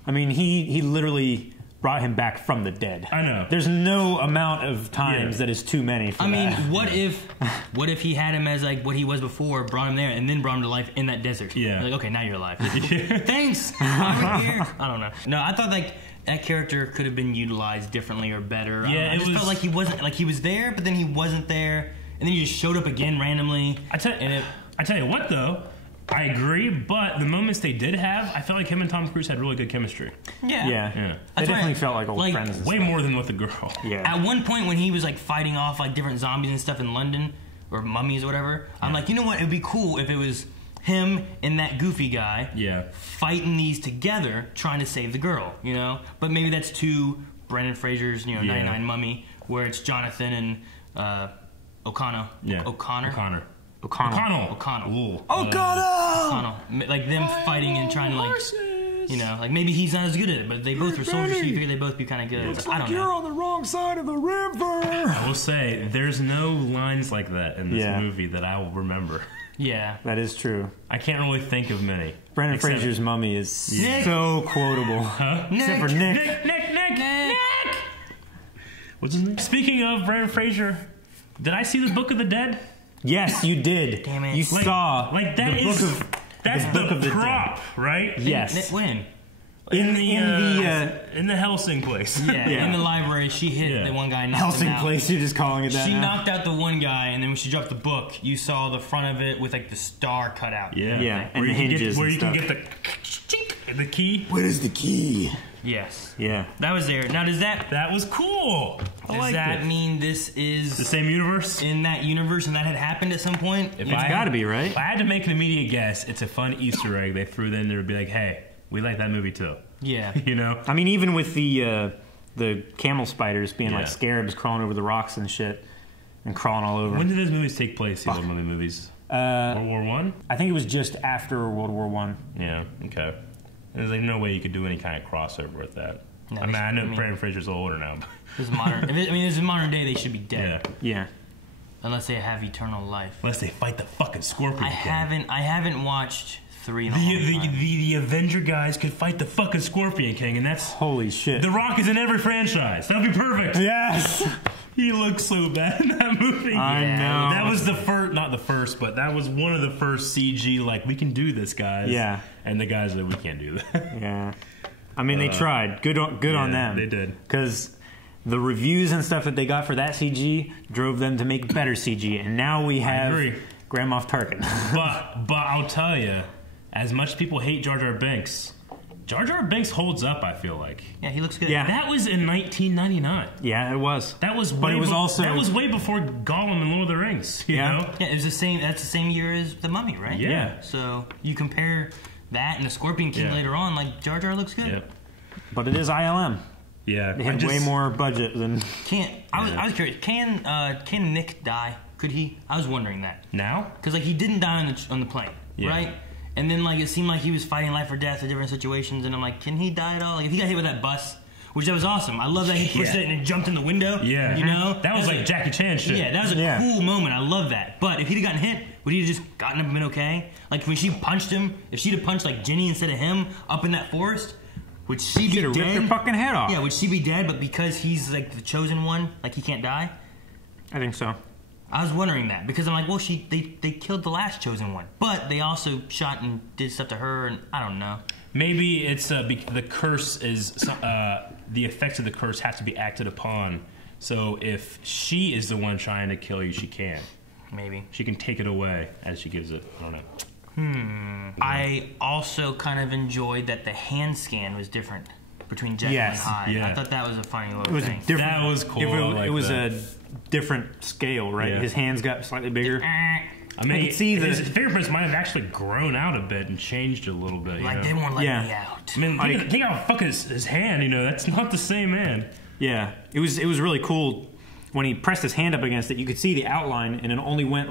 he literally brought him back from the dead. I know. There's no amount of times that is too many for that. what if he had him as like what he was before, brought him there, and then brought him to life in that desert? Yeah. Like, okay, now you're alive. Thanks. I'm here. I don't know. No, I thought like that character could have been utilized differently or better. Yeah, I just felt like he wasn't, like he was there, but then he wasn't there, and then he just showed up again randomly. I tell you what though. I agree, but the moments they did have, I felt like him and Tom Cruise had really good chemistry. Yeah. They definitely felt like old friends. Way more than with the girl. Yeah. At one point when he was like fighting off like different zombies and stuff in London, or mummies or whatever, I'm like, you know what? It'd be cool if it was him and that goofy guy fighting these together, trying to save the girl, you know? But maybe that's too Brendan Fraser's, 99 Mummy, where it's Jonathan and O'Connor. Like them fighting and trying to like, maybe he's not as good at it, but they both were soldiers, so you figure they'd both be kind of good. Looks like you're on the wrong side of the river. I will say, there's no lines like that in this movie that I will remember. Yeah. That is true. I can't really think of many. Brendan Fraser's Mummy is so quotable. Huh? Except for Nick. Nick! What's his name? Speaking of Brendan Fraser, did I see the Book of the Dead? Yes, you did. Damn it! You saw like that the is book of, that's the book the of the prop, dead. right? Yes. When? In the Helsing place. Yeah, in the library, she hit the one guy. Knocked him Helsing out. place. You're just calling it that. She now? knocked out the one guy, and then when she dropped the book, you saw the front of it with like the star cut out. Yeah, and the hinges. Where you and can stuff. get the key. Where's the key? Yes. Yeah. That was there. Now, That was cool. Does that mean this is the same universe? in that universe, and that had happened at some point? It's got to be, right? If I had to make an immediate guess, it's a fun Easter egg they threw in there to be like, hey, we like that movie too. Yeah. You know? I mean, even with the camel spiders being like scarabs crawling over the rocks and shit and crawling all over. When did those movies take place, the old movie movies? World War I? I think it was just after World War One. Yeah, okay. There's like no way you could do any kind of crossover with that. No, I know Brandon Fraser's older now. But This is modern. This is modern day. They should be dead. Yeah. Unless they have eternal life. Unless they fight the fucking Scorpion King. I haven't watched 3 in a long time. The Avenger guys could fight the fucking Scorpion King, and that's... Holy shit. The Rock is in every franchise. That'd be perfect. Yes. He looks so bad in that movie. I know. That was the first, not the first, but that was one of the first CG, like, we can do this, guys. Yeah. And the guys like, we can't do that. Yeah. I mean, they tried. Good on them. They did. Because the reviews and stuff that they got for that CG drove them to make better CG, and now we have Grand Moff Tarkin. but I'll tell you, as much as people hate Jar Jar Binks holds up, I feel like. Yeah, he looks good. Yeah. That was in 1999. Yeah, it was. That was But way it was also... That was way before Gollum and Lord of the Rings, you know? Yeah, it was the same. That's the same year as The Mummy, right? Yeah. So you compare that and the Scorpion King later on, like Jar Jar looks good. Yep. But it is ILM. Yeah. They had way more budget than... I was curious. Can Nick die? Could he? I was wondering that. Now? Because like he didn't die on the plane, right? And then like it seemed like he was fighting life or death in different situations, and I'm like, can he die at all? Like if he got hit with that bus, which that was awesome. I love that he pushed it and it jumped in the window. Yeah. You know? That was like Jackie Chan shit. Yeah, that was a cool moment. I love that. But if he'd have gotten hit, would he have just gotten up and been okay? Like when she punched him, if she'd have punched like Jenny instead of him up in that forest, would she be dead? Ripped her fucking head off. Yeah, would she be dead? But because he's like the chosen one, like he can't die? I think so. I was wondering that because I'm like, well, they killed the last chosen one, but they also shot and did stuff to her, and I don't know. Maybe it's the curse is the effects of the curse have to be acted upon. So if she is the one trying to kill you, she can. Maybe she can take it away as she gives it. I don't know. I also kind of enjoyed that the hand scan was different between Jekyll and Hyde. Yeah. I thought that was a funny little It was thing. That was cool. It was a different scale, right? Yeah. His hands got slightly bigger. I mean, his fingerprints might have actually grown out a bit and changed a little bit. Like they won't let me out. I mean, think how fucking his hand. You know, that's not the same man. Yeah, it was really cool when he pressed his hand up against it. You could see the outline, and it only went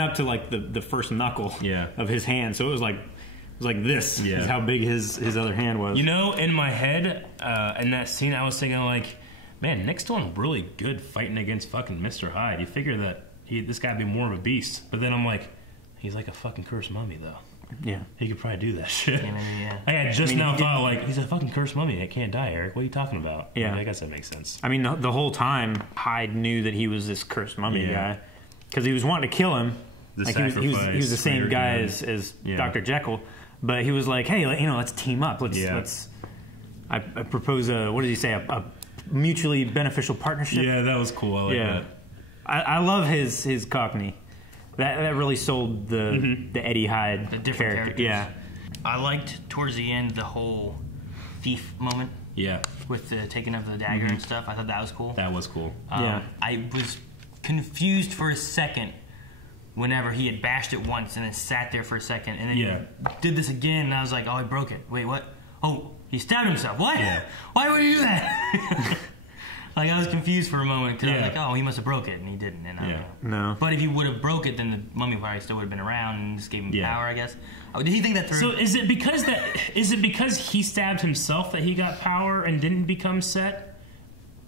up to like the first knuckle of his hand. So it was like this is how big his other hand was. You know, in my head, in that scene, I was thinking like, man, Nick's doing really good fighting against fucking Mr. Hyde. You figure that this guy'd be more of a beast, but then I'm like, he's like a fucking cursed mummy though. Yeah, he could probably do that shit. Yeah. I had just now thought like, he's a fucking cursed mummy. It can't die, Eric. What are you talking about? Yeah, I mean, I guess that makes sense. I mean, the whole time Hyde knew that he was this cursed mummy guy because he was wanting to kill him. Like he was the same guy as Dr. Jekyll, but he was like, hey, let's team up. Let's. I propose what did he say? A mutually beneficial partnership. Yeah, that was cool. I like that. I love his Cockney. That really sold the Eddie Hyde different character. Characters. Yeah, I liked towards the end the whole thief moment. Yeah, with the taking of the dagger and stuff. I thought that was cool. That was cool. I was confused for a second whenever he had bashed it once and then sat there for a second and then he did this again and I was like, oh, he broke it. Wait, what? Oh, he stabbed himself. What? Yeah. Why would he do that? Like, I was confused for a moment because I was like, oh, he must have broke it, and he didn't. And I don't know. No. But if he would have broke it, then the mummy probably still would have been around and just gave him power, I guess. Oh, did he think that through? So is it because he stabbed himself that he got power and didn't become Set,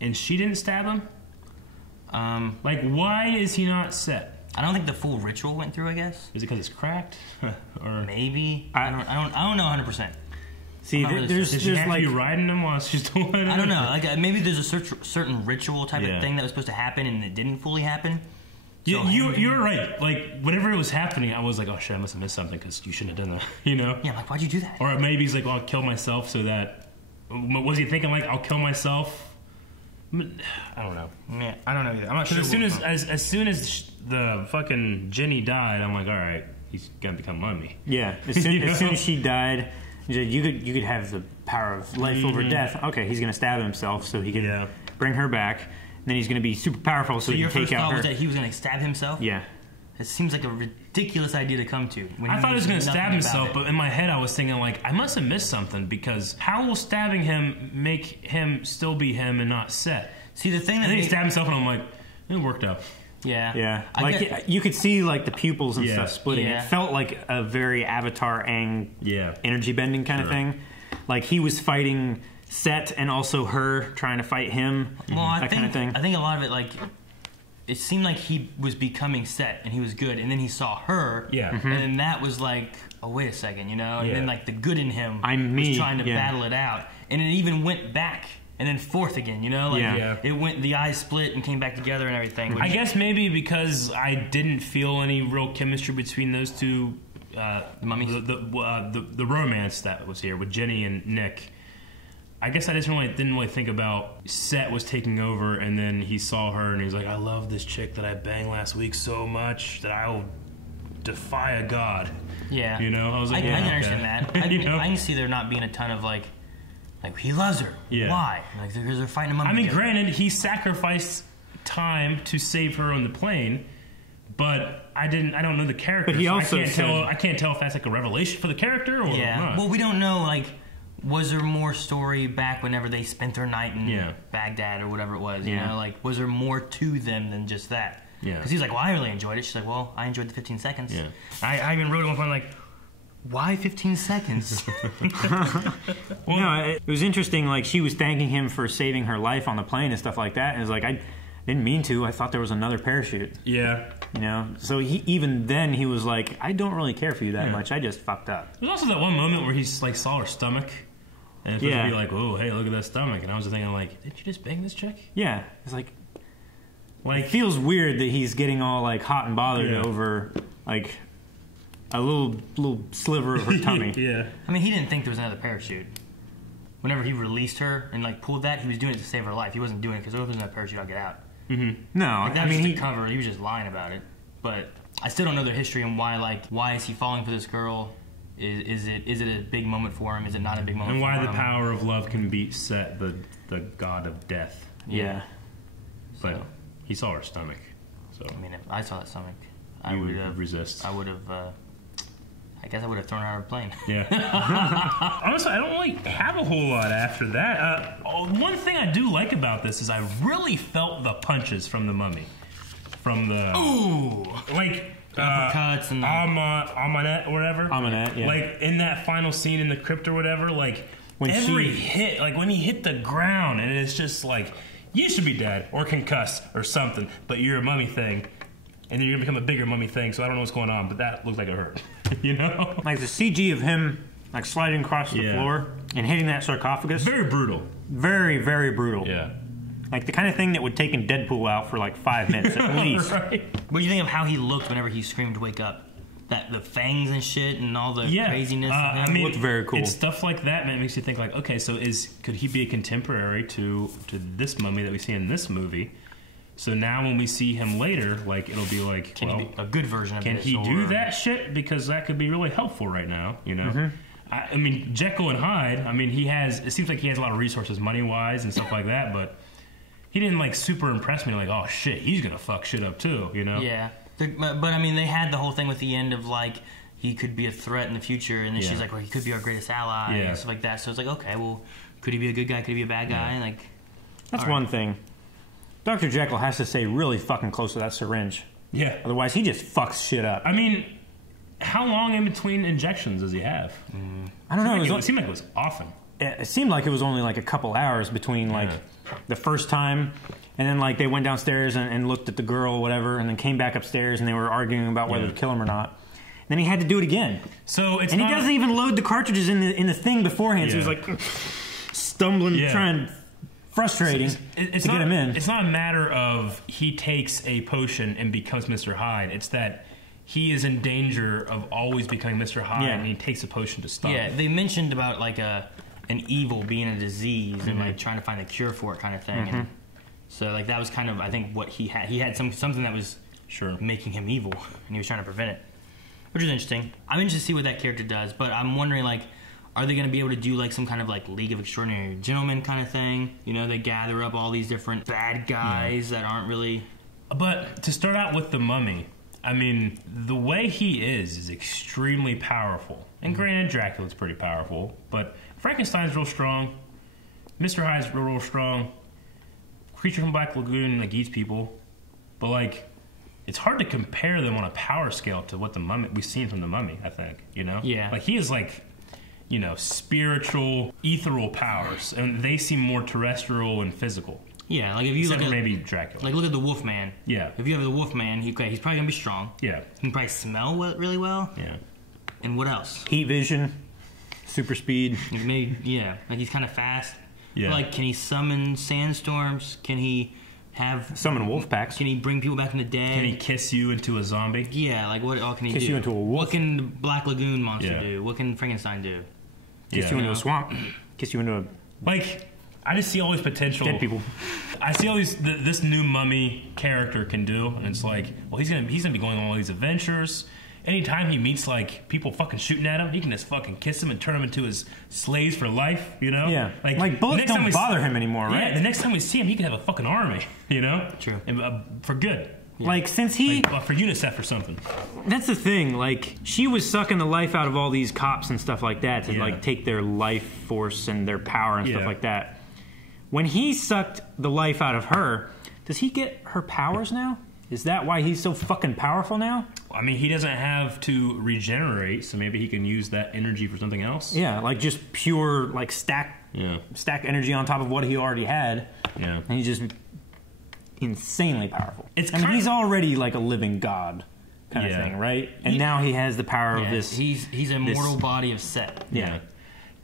and she didn't stab him? Like, why is he not Set? I don't think the full ritual went through, I guess. Is it because it's cracked? Or maybe. I don't know 100%. See, there's Did she have like to be riding them while she's doing it? I don't know. Like maybe there's a certain ritual type of thing that was supposed to happen and it didn't fully happen. So you're right. Like, whenever it was happening, I was like, oh shit, I must have missed something because you shouldn't have done that, you know? Yeah, like, why'd you do that? Or maybe he's like, well, I'll kill myself so that... Was he thinking, like, I'll kill myself? I don't know. Yeah, I don't know either. I'm not sure. As soon as the fucking Jenny died, I'm like, all right, he's gonna become mummy. Yeah, as soon as she died, you could have the power of life over death. Okay, he's gonna stab himself so he can bring her back. And then he's going to be super powerful, so he can take out her. Your first thought was that he was going to stab himself? Yeah. It seems like a ridiculous idea to come to. I thought he was going to stab himself, but in my head I was thinking, like, I must have missed something, because how will stabbing him make him still be him and not Set? See, the thing that... And then he stabbed himself, and I'm like, it worked out. Yeah. Yeah. Like, you could see, like, the pupils and stuff splitting. Yeah. It felt like a very Avatar Aang energy bending kind of thing. Like, he was fighting Set and also her trying to fight him. Well, kind of thing. I think a lot of it, like, it seemed like he was becoming Set and he was good, and then he saw her, and then that was like, oh, wait a second, you know? And then, like, the good in him was trying to battle it out. And it even went back and then forth again, you know? Like, it went, the eyes split and came back together and everything. I guess maybe because I didn't feel any real chemistry between those two, the mummies? The romance that was here with Jenny and Nick. I guess I just didn't really think about Set was taking over, and then he saw her, and he's like, I love this chick that I banged last week so much that I'll defy a god. Yeah. You know? I was like, I can understand that. I can see there not being a ton of, like he loves her. Yeah. Why? Like, because they're fighting a mummy. I mean, granted, he sacrificed time to save her on the plane, but I don't know the character. But he also I can't tell if that's like a revelation for the character or not. Well, we don't know, like, was there more story back whenever they spent their night in Baghdad or whatever it was? You know, like, was there more to them than just that? Yeah. Because he's like, well, I really enjoyed it. She's like, well, I enjoyed the 15 seconds. Yeah. I even wrote at one point, like, why 15 seconds? Well, no, it was interesting. Like, she was thanking him for saving her life on the plane and stuff like that. And it's like, I didn't mean to. I thought there was another parachute. Yeah. You know? So even then he was like, I don't really care for you that much. I just fucked up. There's also that one moment where he's like saw her stomach. And it's supposed to be like, oh, hey, look at that stomach. And I was just thinking, like, did you just bang this chick? Yeah. It's like, it feels weird that he's getting all, like, hot and bothered over, like, a little sliver of her tummy. Yeah. I mean, he didn't think there was another parachute. Whenever he released her and, like, pulled that, he was doing it to save her life. He wasn't doing it because, oh, if there's another parachute, I'll get out. Mm-hmm. No, like, that was just to cover. He was just lying about it. But I still don't know their history and why is he falling for this girl? Is it a big moment for him? Is it not a big moment for him? And why the power of love can beat Set, the god of death. Yeah. But he saw her stomach. So I mean, if I saw that stomach, I would have resist. I would have. I guess I would have thrown her out of a plane. Yeah. Honestly, I don't really have a whole lot after that. One thing I do like about this is I really felt the punches from the mummy. From the... Ooh! Like... uppercuts and... Amunet or whatever. Amunet, yeah. Like, in that final scene in the crypt or whatever, like, when every hit, like, when he hit the ground, and it's just like, you should be dead, or concussed, or something, but you're a mummy thing, and then you're gonna become a bigger mummy thing, so I don't know what's going on, but that looks like it hurt. You know? Like, the CG of him, like, sliding across the floor and hitting that sarcophagus. Very brutal. Very, very brutal. Yeah. Like, the kind of thing that would take Deadpool out for, like, 5 minutes at least. Right. What do you think of how he looked whenever he screamed "wake up"? That the fangs and shit and all the craziness. I mean, looked very cool. It's stuff like that makes you think, like, okay, so could he be a contemporary to this mummy that we see in this movie? So now when we see him later, like, it'll be like, can he be a good version of this? Can he do that shit? Because that could be really helpful right now, you know? Mm-hmm. I mean, Jekyll and Hyde, I mean, it seems like he has a lot of resources money-wise and stuff like that, but he didn't, like, super impress me, like, oh, shit, he's gonna fuck shit up, too, you know? Yeah. But, I mean, they had the whole thing with the end of, like, he could be a threat in the future, and then she's like, well, he could be our greatest ally, and stuff like that. So it's like, okay, well, could he be a good guy? Could he be a bad guy? Yeah. Like, that's one thing. Dr. Jekyll has to stay really fucking close to that syringe. Yeah. Otherwise, he just fucks shit up. I mean, how long in between injections does he have? I don't know. It seemed like it was often. It seemed like it was only like a couple hours between like the first time, and then like they went downstairs and looked at the girl or whatever, and then came back upstairs and they were arguing about whether to kill him or not. Then he had to do it again. So it's he doesn't even load the cartridges in the thing beforehand. So he's like stumbling, trying, frustrating to get him in. It's not a matter of he takes a potion and becomes Mr. Hyde. It's that he is in danger of always becoming Mr. Hyde, and he takes a potion to stop. Yeah, they mentioned about like an evil being a disease and like trying to find a cure for it, kind of thing. And so like that was kind of, I think, what he had. He had something that was making him evil, and he was trying to prevent it, which is interesting. I'm interested to see what that character does, but I'm wondering, like, are they going to be able to do like some kind of like League of Extraordinary Gentlemen kind of thing? You know, they gather up all these different bad guys that aren't really. But to start out with the Mummy, I mean, the way he is extremely powerful. And granted, Dracula's pretty powerful, but Frankenstein's real strong. Mr. Hyde's real strong. Creature from Black Lagoon like eats people, but like it's hard to compare them on a power scale to what the Mummy we've seen from the Mummy. I think like he is like spiritual, ethereal powers, and they seem more terrestrial and physical. Yeah, like if you look at maybe Dracula, like look at the Wolfman. Yeah, if you have the Wolfman, he's probably gonna be strong. Yeah, he can probably smell really well. Yeah, and what else? Heat vision, super speed. Maybe like he's kind of fast. Yeah. Like, can he summon sandstorms? Can he summon wolf packs? Can he bring people back from the dead? Can he kiss you into a zombie? Yeah, like what all can he do? Kiss you into a wolf? What can the Black Lagoon monster do? What can Frankenstein do? Kiss you into a swamp. Kiss you into a... Like, I just see all these potential... Dead people. I see all these... this new Mummy character can do, and it's like, well, he's gonna be going on all these adventures. Anytime he meets, like, people fucking shooting at him, he can just fucking kiss them and turn them into his slaves for life, you know? Yeah. Like bullets don't bother him anymore, right? Yeah, the next time we see him, he can have a fucking army, you know? True. And, for good. Yeah. Like, since he... Like, for UNICEF or something. That's the thing, like, she was sucking the life out of all these cops and stuff like that to, like, take their life force and their power and stuff like that. When he sucked the life out of her, does he get her powers now? Is that why he's so fucking powerful now? I mean, he doesn't have to regenerate, so maybe he can use that energy for something else. Yeah, like just pure, like stack energy on top of what he already had. Yeah, and he's just insanely powerful. I mean, he's already like a living god kind of thing, right? And now he has the power of this. He's a mortal body of Set. Yeah.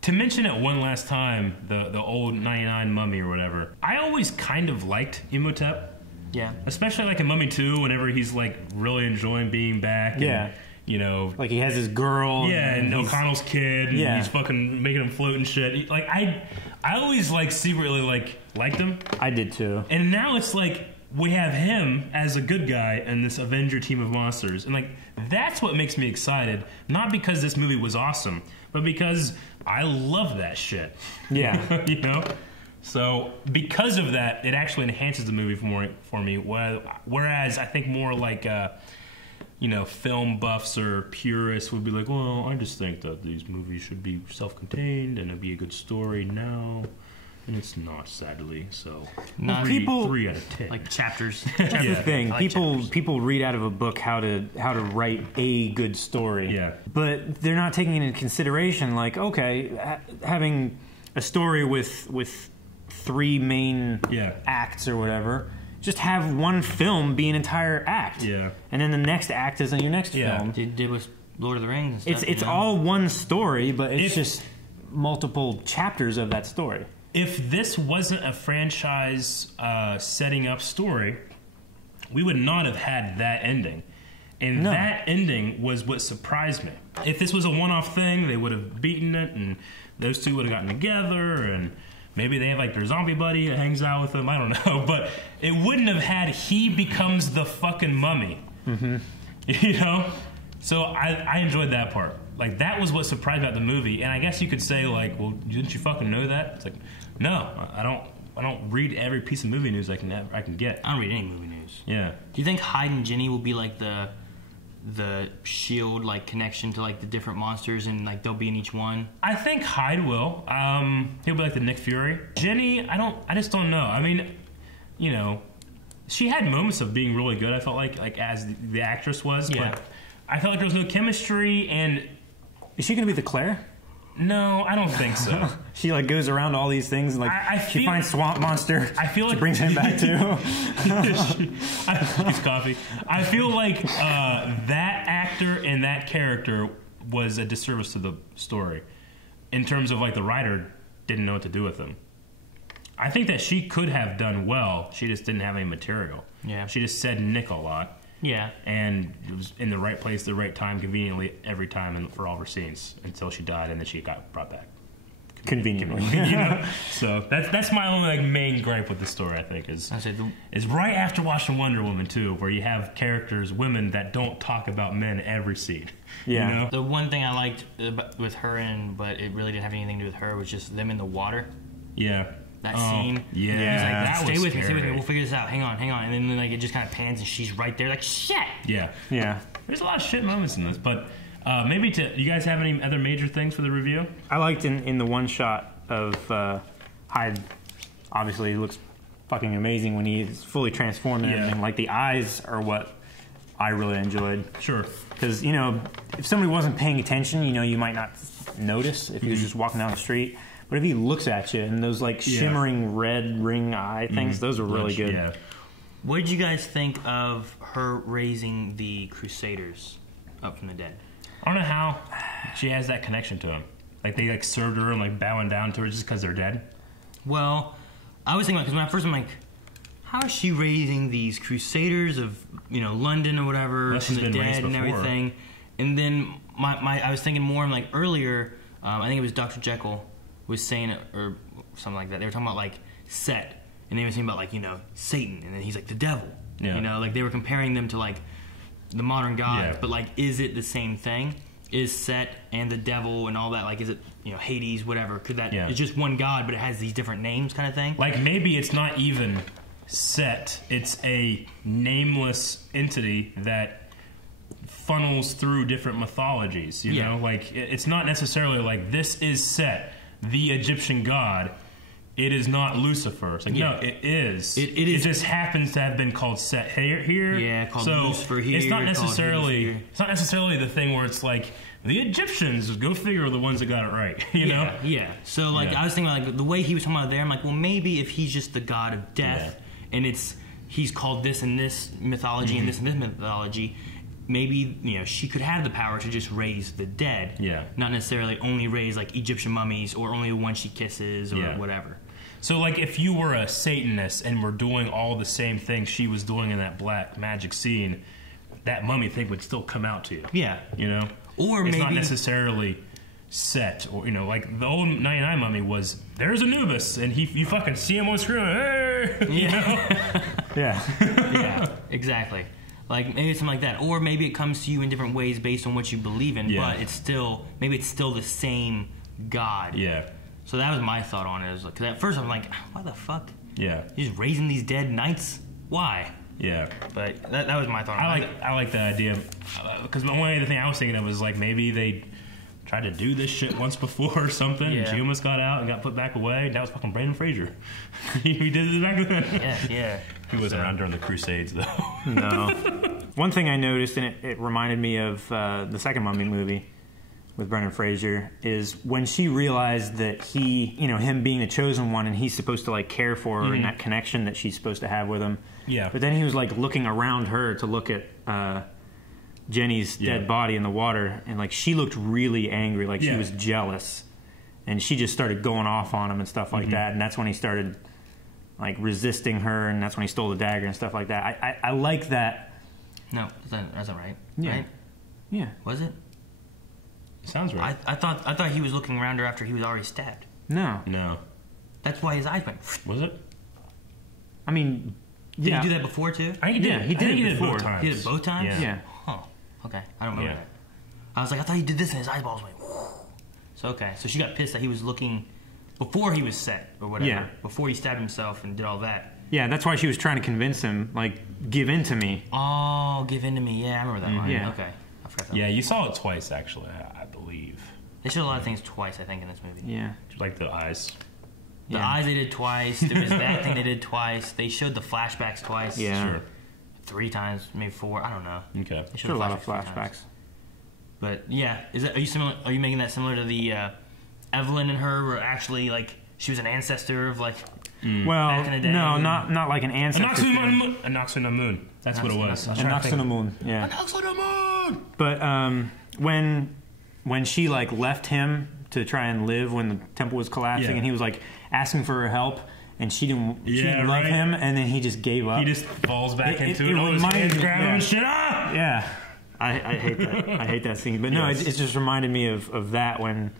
To mention it one last time, the old 99 Mummy or whatever, I always kind of liked Imhotep. Yeah. Especially like in Mummy 2, whenever he's like really enjoying being back. Yeah. And, you know. Like he has his girl. Yeah, and O'Connell's kid. And he's fucking making him float and shit. Like I always like secretly liked him. I did too. And now it's like we have him as a good guy in this Avenger team of monsters. And like that's what makes me excited. Not because this movie was awesome, but because I love that shit. Yeah. You know? So, because of that, it actually enhances the movie for me. Whereas I think more like, film buffs or purists would be like, well, I just think that these movies should be self-contained and it'd be a good story now. And it's not, sadly. So, three out of 10. Like chapters. That's the thing. People read out of a book how to write a good story. Yeah. But they're not taking into consideration, like, okay, having a story with 3 main acts or whatever. Just have one film be an entire act. Yeah. And then the next act is in your next film. Did with Lord of the Rings and stuff. It's all one story, but it's just multiple chapters of that story. If this wasn't a franchise setting up story, we would not have had that ending. And that ending was what surprised me. If this was a one-off thing, they would have beaten it, and those two would have gotten together, and maybe they have like their zombie buddy that hangs out with them. I don't know. But it wouldn't have had he becomes the fucking mummy. Mm-hmm. You know? So I enjoyed that part. Like, that was what surprised me about the movie. And I guess you could say, like, well, didn't you fucking know that? It's like, no, I don't read every piece of movie news I can get. I don't read any movie news. Yeah. Do you think Hyde and Jenny will be like the shield, like, connection to like the different monsters, and like they'll be in each one? I think Hyde will. He'll be like the Nick Fury. Jenny, I just don't know. I mean, you know, she had moments of being really good. I felt like as the actress was, but I felt like there was no chemistry. And is she going to be the Claire? No, I don't think so. She like goes around all these things and like she finds Swamp Monster. I feel like she brings him back too. It's coffee. I feel like that actor and that character was a disservice to the story in terms of like the writer didn't know what to do with them. I think that she could have done well. She just didn't have any material. Yeah. She just said Nick a lot. Yeah. And it was in the right place, the right time, conveniently every time and for all of her scenes until she died and then she got brought back. Conveniently. You know? So that's my only like main gripe with the story, I think, is right after watching Wonder Woman 2, where you have characters, women that don't talk about men every scene. Yeah. You know? The one thing I liked with her but it really didn't have anything to do with her, was just them in the water. Yeah. That scene. Yeah. He's like, that stay was with scary. me, we'll figure this out. Hang on. And then like it just kind of pans and she's right there like, shit! Yeah. Yeah. There's a lot of shit moments in this, but maybe you guys have any other major things for the review? I liked in the one shot of Hyde. Obviously, he looks fucking amazing when he's fully transformed and everything. Like the eyes are what I really enjoyed. Sure. Because, you know, if somebody wasn't paying attention, you know, you might not notice if he was just walking down the street. But if he looks at you and those like shimmering red ring eye things, those are really good. Yeah. What did you guys think of her raising the Crusaders up from the dead? I don't know how she has that connection to him. Like they like served her and like bowing down to her just because they're dead. Well, I was thinking about, because when I first I'm like, how is she raising these Crusaders of, you know, London or whatever from the dead and everything? And then I was thinking more, I'm like earlier, I think it was Dr. Jekyll was saying it or something like that. They were talking about like Set, and they were saying about like, you know, Satan, and then he's like the devil. Yeah. You know, like they were comparing them to like the modern gods, but like, is it the same thing? Is Set and the devil and all that, like, is it, you know, Hades, whatever? Could that, it's just one god, but it has these different names kind of thing? Like, maybe it's not even Set. It's a nameless entity that funnels through different mythologies, you know? Like, it's not necessarily like, this is Set, the Egyptian god. It is not Lucifer. It's like, no, it is. It is. It just happens to have been called Set here. Yeah, called Lucifer here. It's not necessarily the thing where it's like, the Egyptians, go figure, are the ones that got it right, you know? Yeah. So, like, I was thinking about, like, the way he was talking about there, I'm like, well, maybe if he's just the god of death, and he's called this in this mythology and this in this mythology, maybe, you know, she could have the power to just raise the dead. Yeah. Not necessarily only raise, like, Egyptian mummies or only the one she kisses or whatever. So, like, if you were a Satanist and were doing all the same things she was doing in that black magic scene, that mummy thing would still come out to you. Yeah. You know? Or it's maybe not necessarily Set, or, you know, like the old 99 mummy was, there's Anubis, and you fucking see him on screen, hey! You know? Yeah, exactly. Like, maybe something like that. Or maybe it comes to you in different ways based on what you believe in, but it's still the same God. Yeah. So that was my thought on it. Because at first I'm like, why the fuck? Yeah. You're just raising these dead knights? Why? Yeah. But that was my thought on it. I like that idea. Because the only other thing I was thinking of was like maybe they tried to do this shit once before or something, and she almost got out and got put back away. That was fucking Brandon Fraser. He did this back then. Yeah. He wasn't around during the Crusades, though. No. One thing I noticed, and it reminded me of the second Mummy movie with Brendan Fraser, is when she realized that him being the chosen one, and he's supposed to like care for her and that connection that she's supposed to have with him. Yeah. But then he was like looking around her to look at Jenny's dead body in the water, and like she looked really angry, like she was jealous, and she just started going off on him and stuff like that. And that's when he started like resisting her, and that's when he stole the dagger and stuff like that. I like that. No, that's not right. Yeah. Right? Yeah. Was it? Sounds right. I thought he was looking around her after he was already stabbed. No. That's why his eyes went. Was it? I mean, did he do that before too? I think he did. He did it before. Both times. He did it both times? Yeah. Huh. Okay. I don't remember that. I was like, I thought he did this and his eyeballs went. So okay. So she got pissed that he was looking before he was set or whatever. Yeah. Before he stabbed himself and did all that. Yeah, that's why she was trying to convince him, like, give in to me. Oh, give in to me. Yeah, I remember that line. Yeah. Okay. I forgot that. Yeah, you saw it twice, actually, I believe. They showed a lot of things twice, I think, in this movie. Yeah. Like the eyes. The eyes they did twice. There was that thing they did twice. They showed the flashbacks twice. Yeah. Sure. 3 times, maybe 4. I don't know. Okay. They Showed a lot of flashbacks 3 times. flashbacks. But yeah, are you making that similar to the Evelyn and her were actually like she was an ancestor of like. Well, back in the day. no, not like an ancestor. A Nox on the moon. That's what it was. A Nox on the moon. Yeah. A Nox on the moon. But when she like left him to try and live when the temple was collapsing, and he was like asking for her help, and she didn't love him, and then he just gave up. He just falls back into it. All his hands grab him and shit. Ah! Yeah. I hate that. I hate that scene. But no, it just reminded me of that when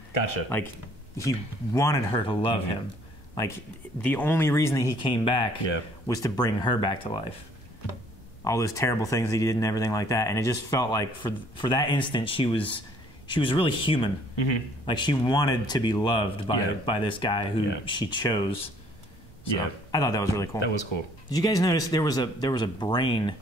like he wanted her to love him. Like the only reason that he came back was to bring her back to life. All those terrible things that he did and everything like that, and it just felt like for that instant she was really human. Like she wanted to be loved by this guy who she chose. So I thought that was really cool. That was cool. Did you guys notice there was a brain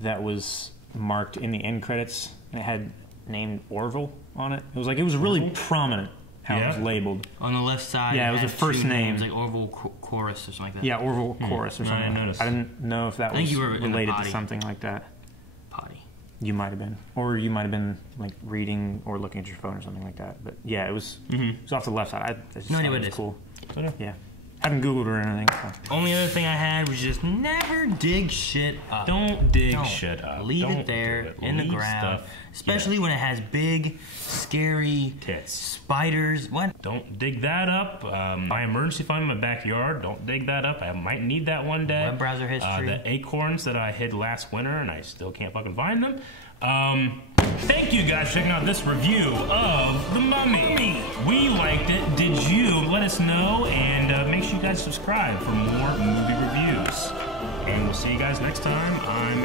that was marked in the end credits, and it had named Orville on it? It was really prominent. How it was labeled. On the left side, it was the first name. Like Orville Chorus or something like that. Yeah, Orville Chorus or something. I noticed. I didn't know if that was related to something like that. Potty. You might have been. Or you might have been like reading or looking at your phone or something like that. But yeah, it was off the left side. I just no idea what it was it is. Cool. Yeah. Haven't Googled or anything. So. Only other thing I had was just never dig shit up. Don't dig shit up. Leave it there in the ground. Especially when it has big, scary tits. Spiders. What? Don't dig that up. My emergency fund in my backyard. Don't dig that up. I might need that one day. Web browser history. The acorns that I hid last winter and I still can't fucking find them. Thank you guys for checking out this review of The Mummy. We liked it. Did you? Let us know, and make sure you guys subscribe for more movie reviews. And we'll see you guys next time. I'm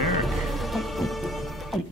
Eric.